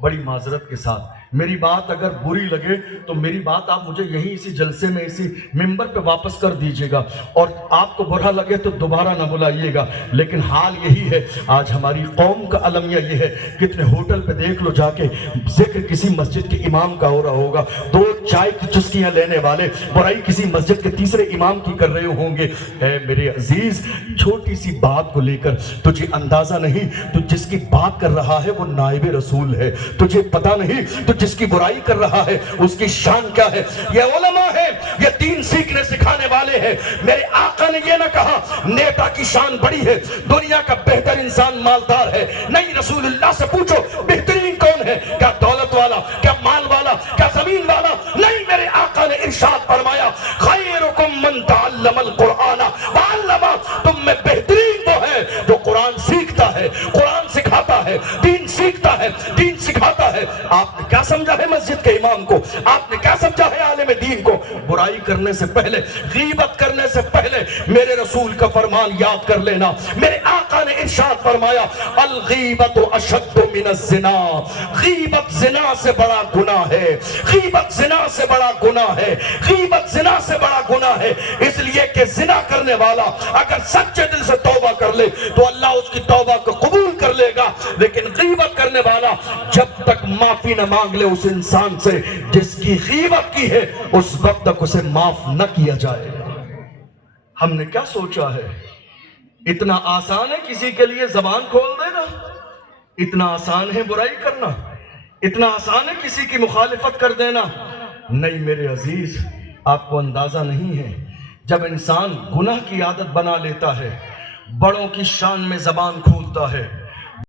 بڑی معذرت کے ساتھ میری بات اگر بری لگے تو میری بات آپ مجھے یہیں اسی جلسے میں اسی ممبر پہ واپس کر دیجئے گا، اور آپ کو برا لگے تو دوبارہ نہ بلائیے گا۔ لیکن حال یہی ہے، آج ہماری قوم کا المیہ یہ ہے، کتنے ہوٹل پہ دیکھ لو جا کے ذکر کسی مسجد کے امام کا ہو رہا ہوگا، دو چائے کی چسکیاں لینے والے برائی کسی مسجد کے تیسرے امام کی کر رہے ہوں گے۔ اے میرے عزیز، چھوٹی سی بات کو لے کر تجھے اندازہ نہیں، تو جس کی بات کر رہا ہے وہ نائب رسول ہے، تجھے پتہ نہیں تو جس کی برائی کر رہا ہے اس کی شان کیا ہے۔ یہ علماء ہے، یہ دین سیکھنے سکھانے والے ہیں۔ میرے آقا نے یہ نہ کہا نیتا کی شان بڑی ہے، دنیا کا بہتر انسان مالدار ہے، نہیں، رسول اللہ سے پوچھو بہترین کون ہے، کیا دولت والا، کیا مال والا، کیا زمین والا؟ نہیں، میرے آقا نے ارشاد فرمایا خیرکم من تعلم القرآن وعلمہ، تم میں بہترین وہ ہے جو قرآن سیکھتا ہے، قرآن سکھاتا ہے، دین سیکھتا ہے، دین سکھاتا ہے۔ آپ نے کیا سمجھا ہے مسجد کے امام کو؟ آپ نے کیا سمجھا ہے عالم دین کو؟ برائی کرنے سے پہلے، غیبت کرنے سے پہلے میرے رسول کا فرمان یاد کر لینا۔ میرے آقا نے ارشاد فرمایا الغیبت اشد من الزنا، غیبت زنا سے بڑا گناہ ہے، غیبت زنا سے بڑا گناہ ہے، غیبت زنا سے بڑا گناہ ہے، اس لیے کہ زنا کرنے والا اگر سچے دل سے توبہ کر لے تو اللہ اس کی توبہ کو قبول کر لے گا، لیکن غیبت کرنے والا جب تک معافی نہ مانگ لے اس انسان سے جس کی غیبت کی ہے اس وقت تک اسے معاف نہ کیا جائے گا۔ ہم نے کیا سوچا ہے اتنا آسان ہے کسی کے لیے زبان کھول دینا؟ اتنا آسان ہے برائی کرنا؟ اتنا آسان ہے کسی کی مخالفت کر دینا؟ نہیں میرے عزیز، آپ کو اندازہ نہیں ہے، جب انسان گناہ کی عادت بنا لیتا ہے، بڑوں کی شان میں زبان کھولتا ہے،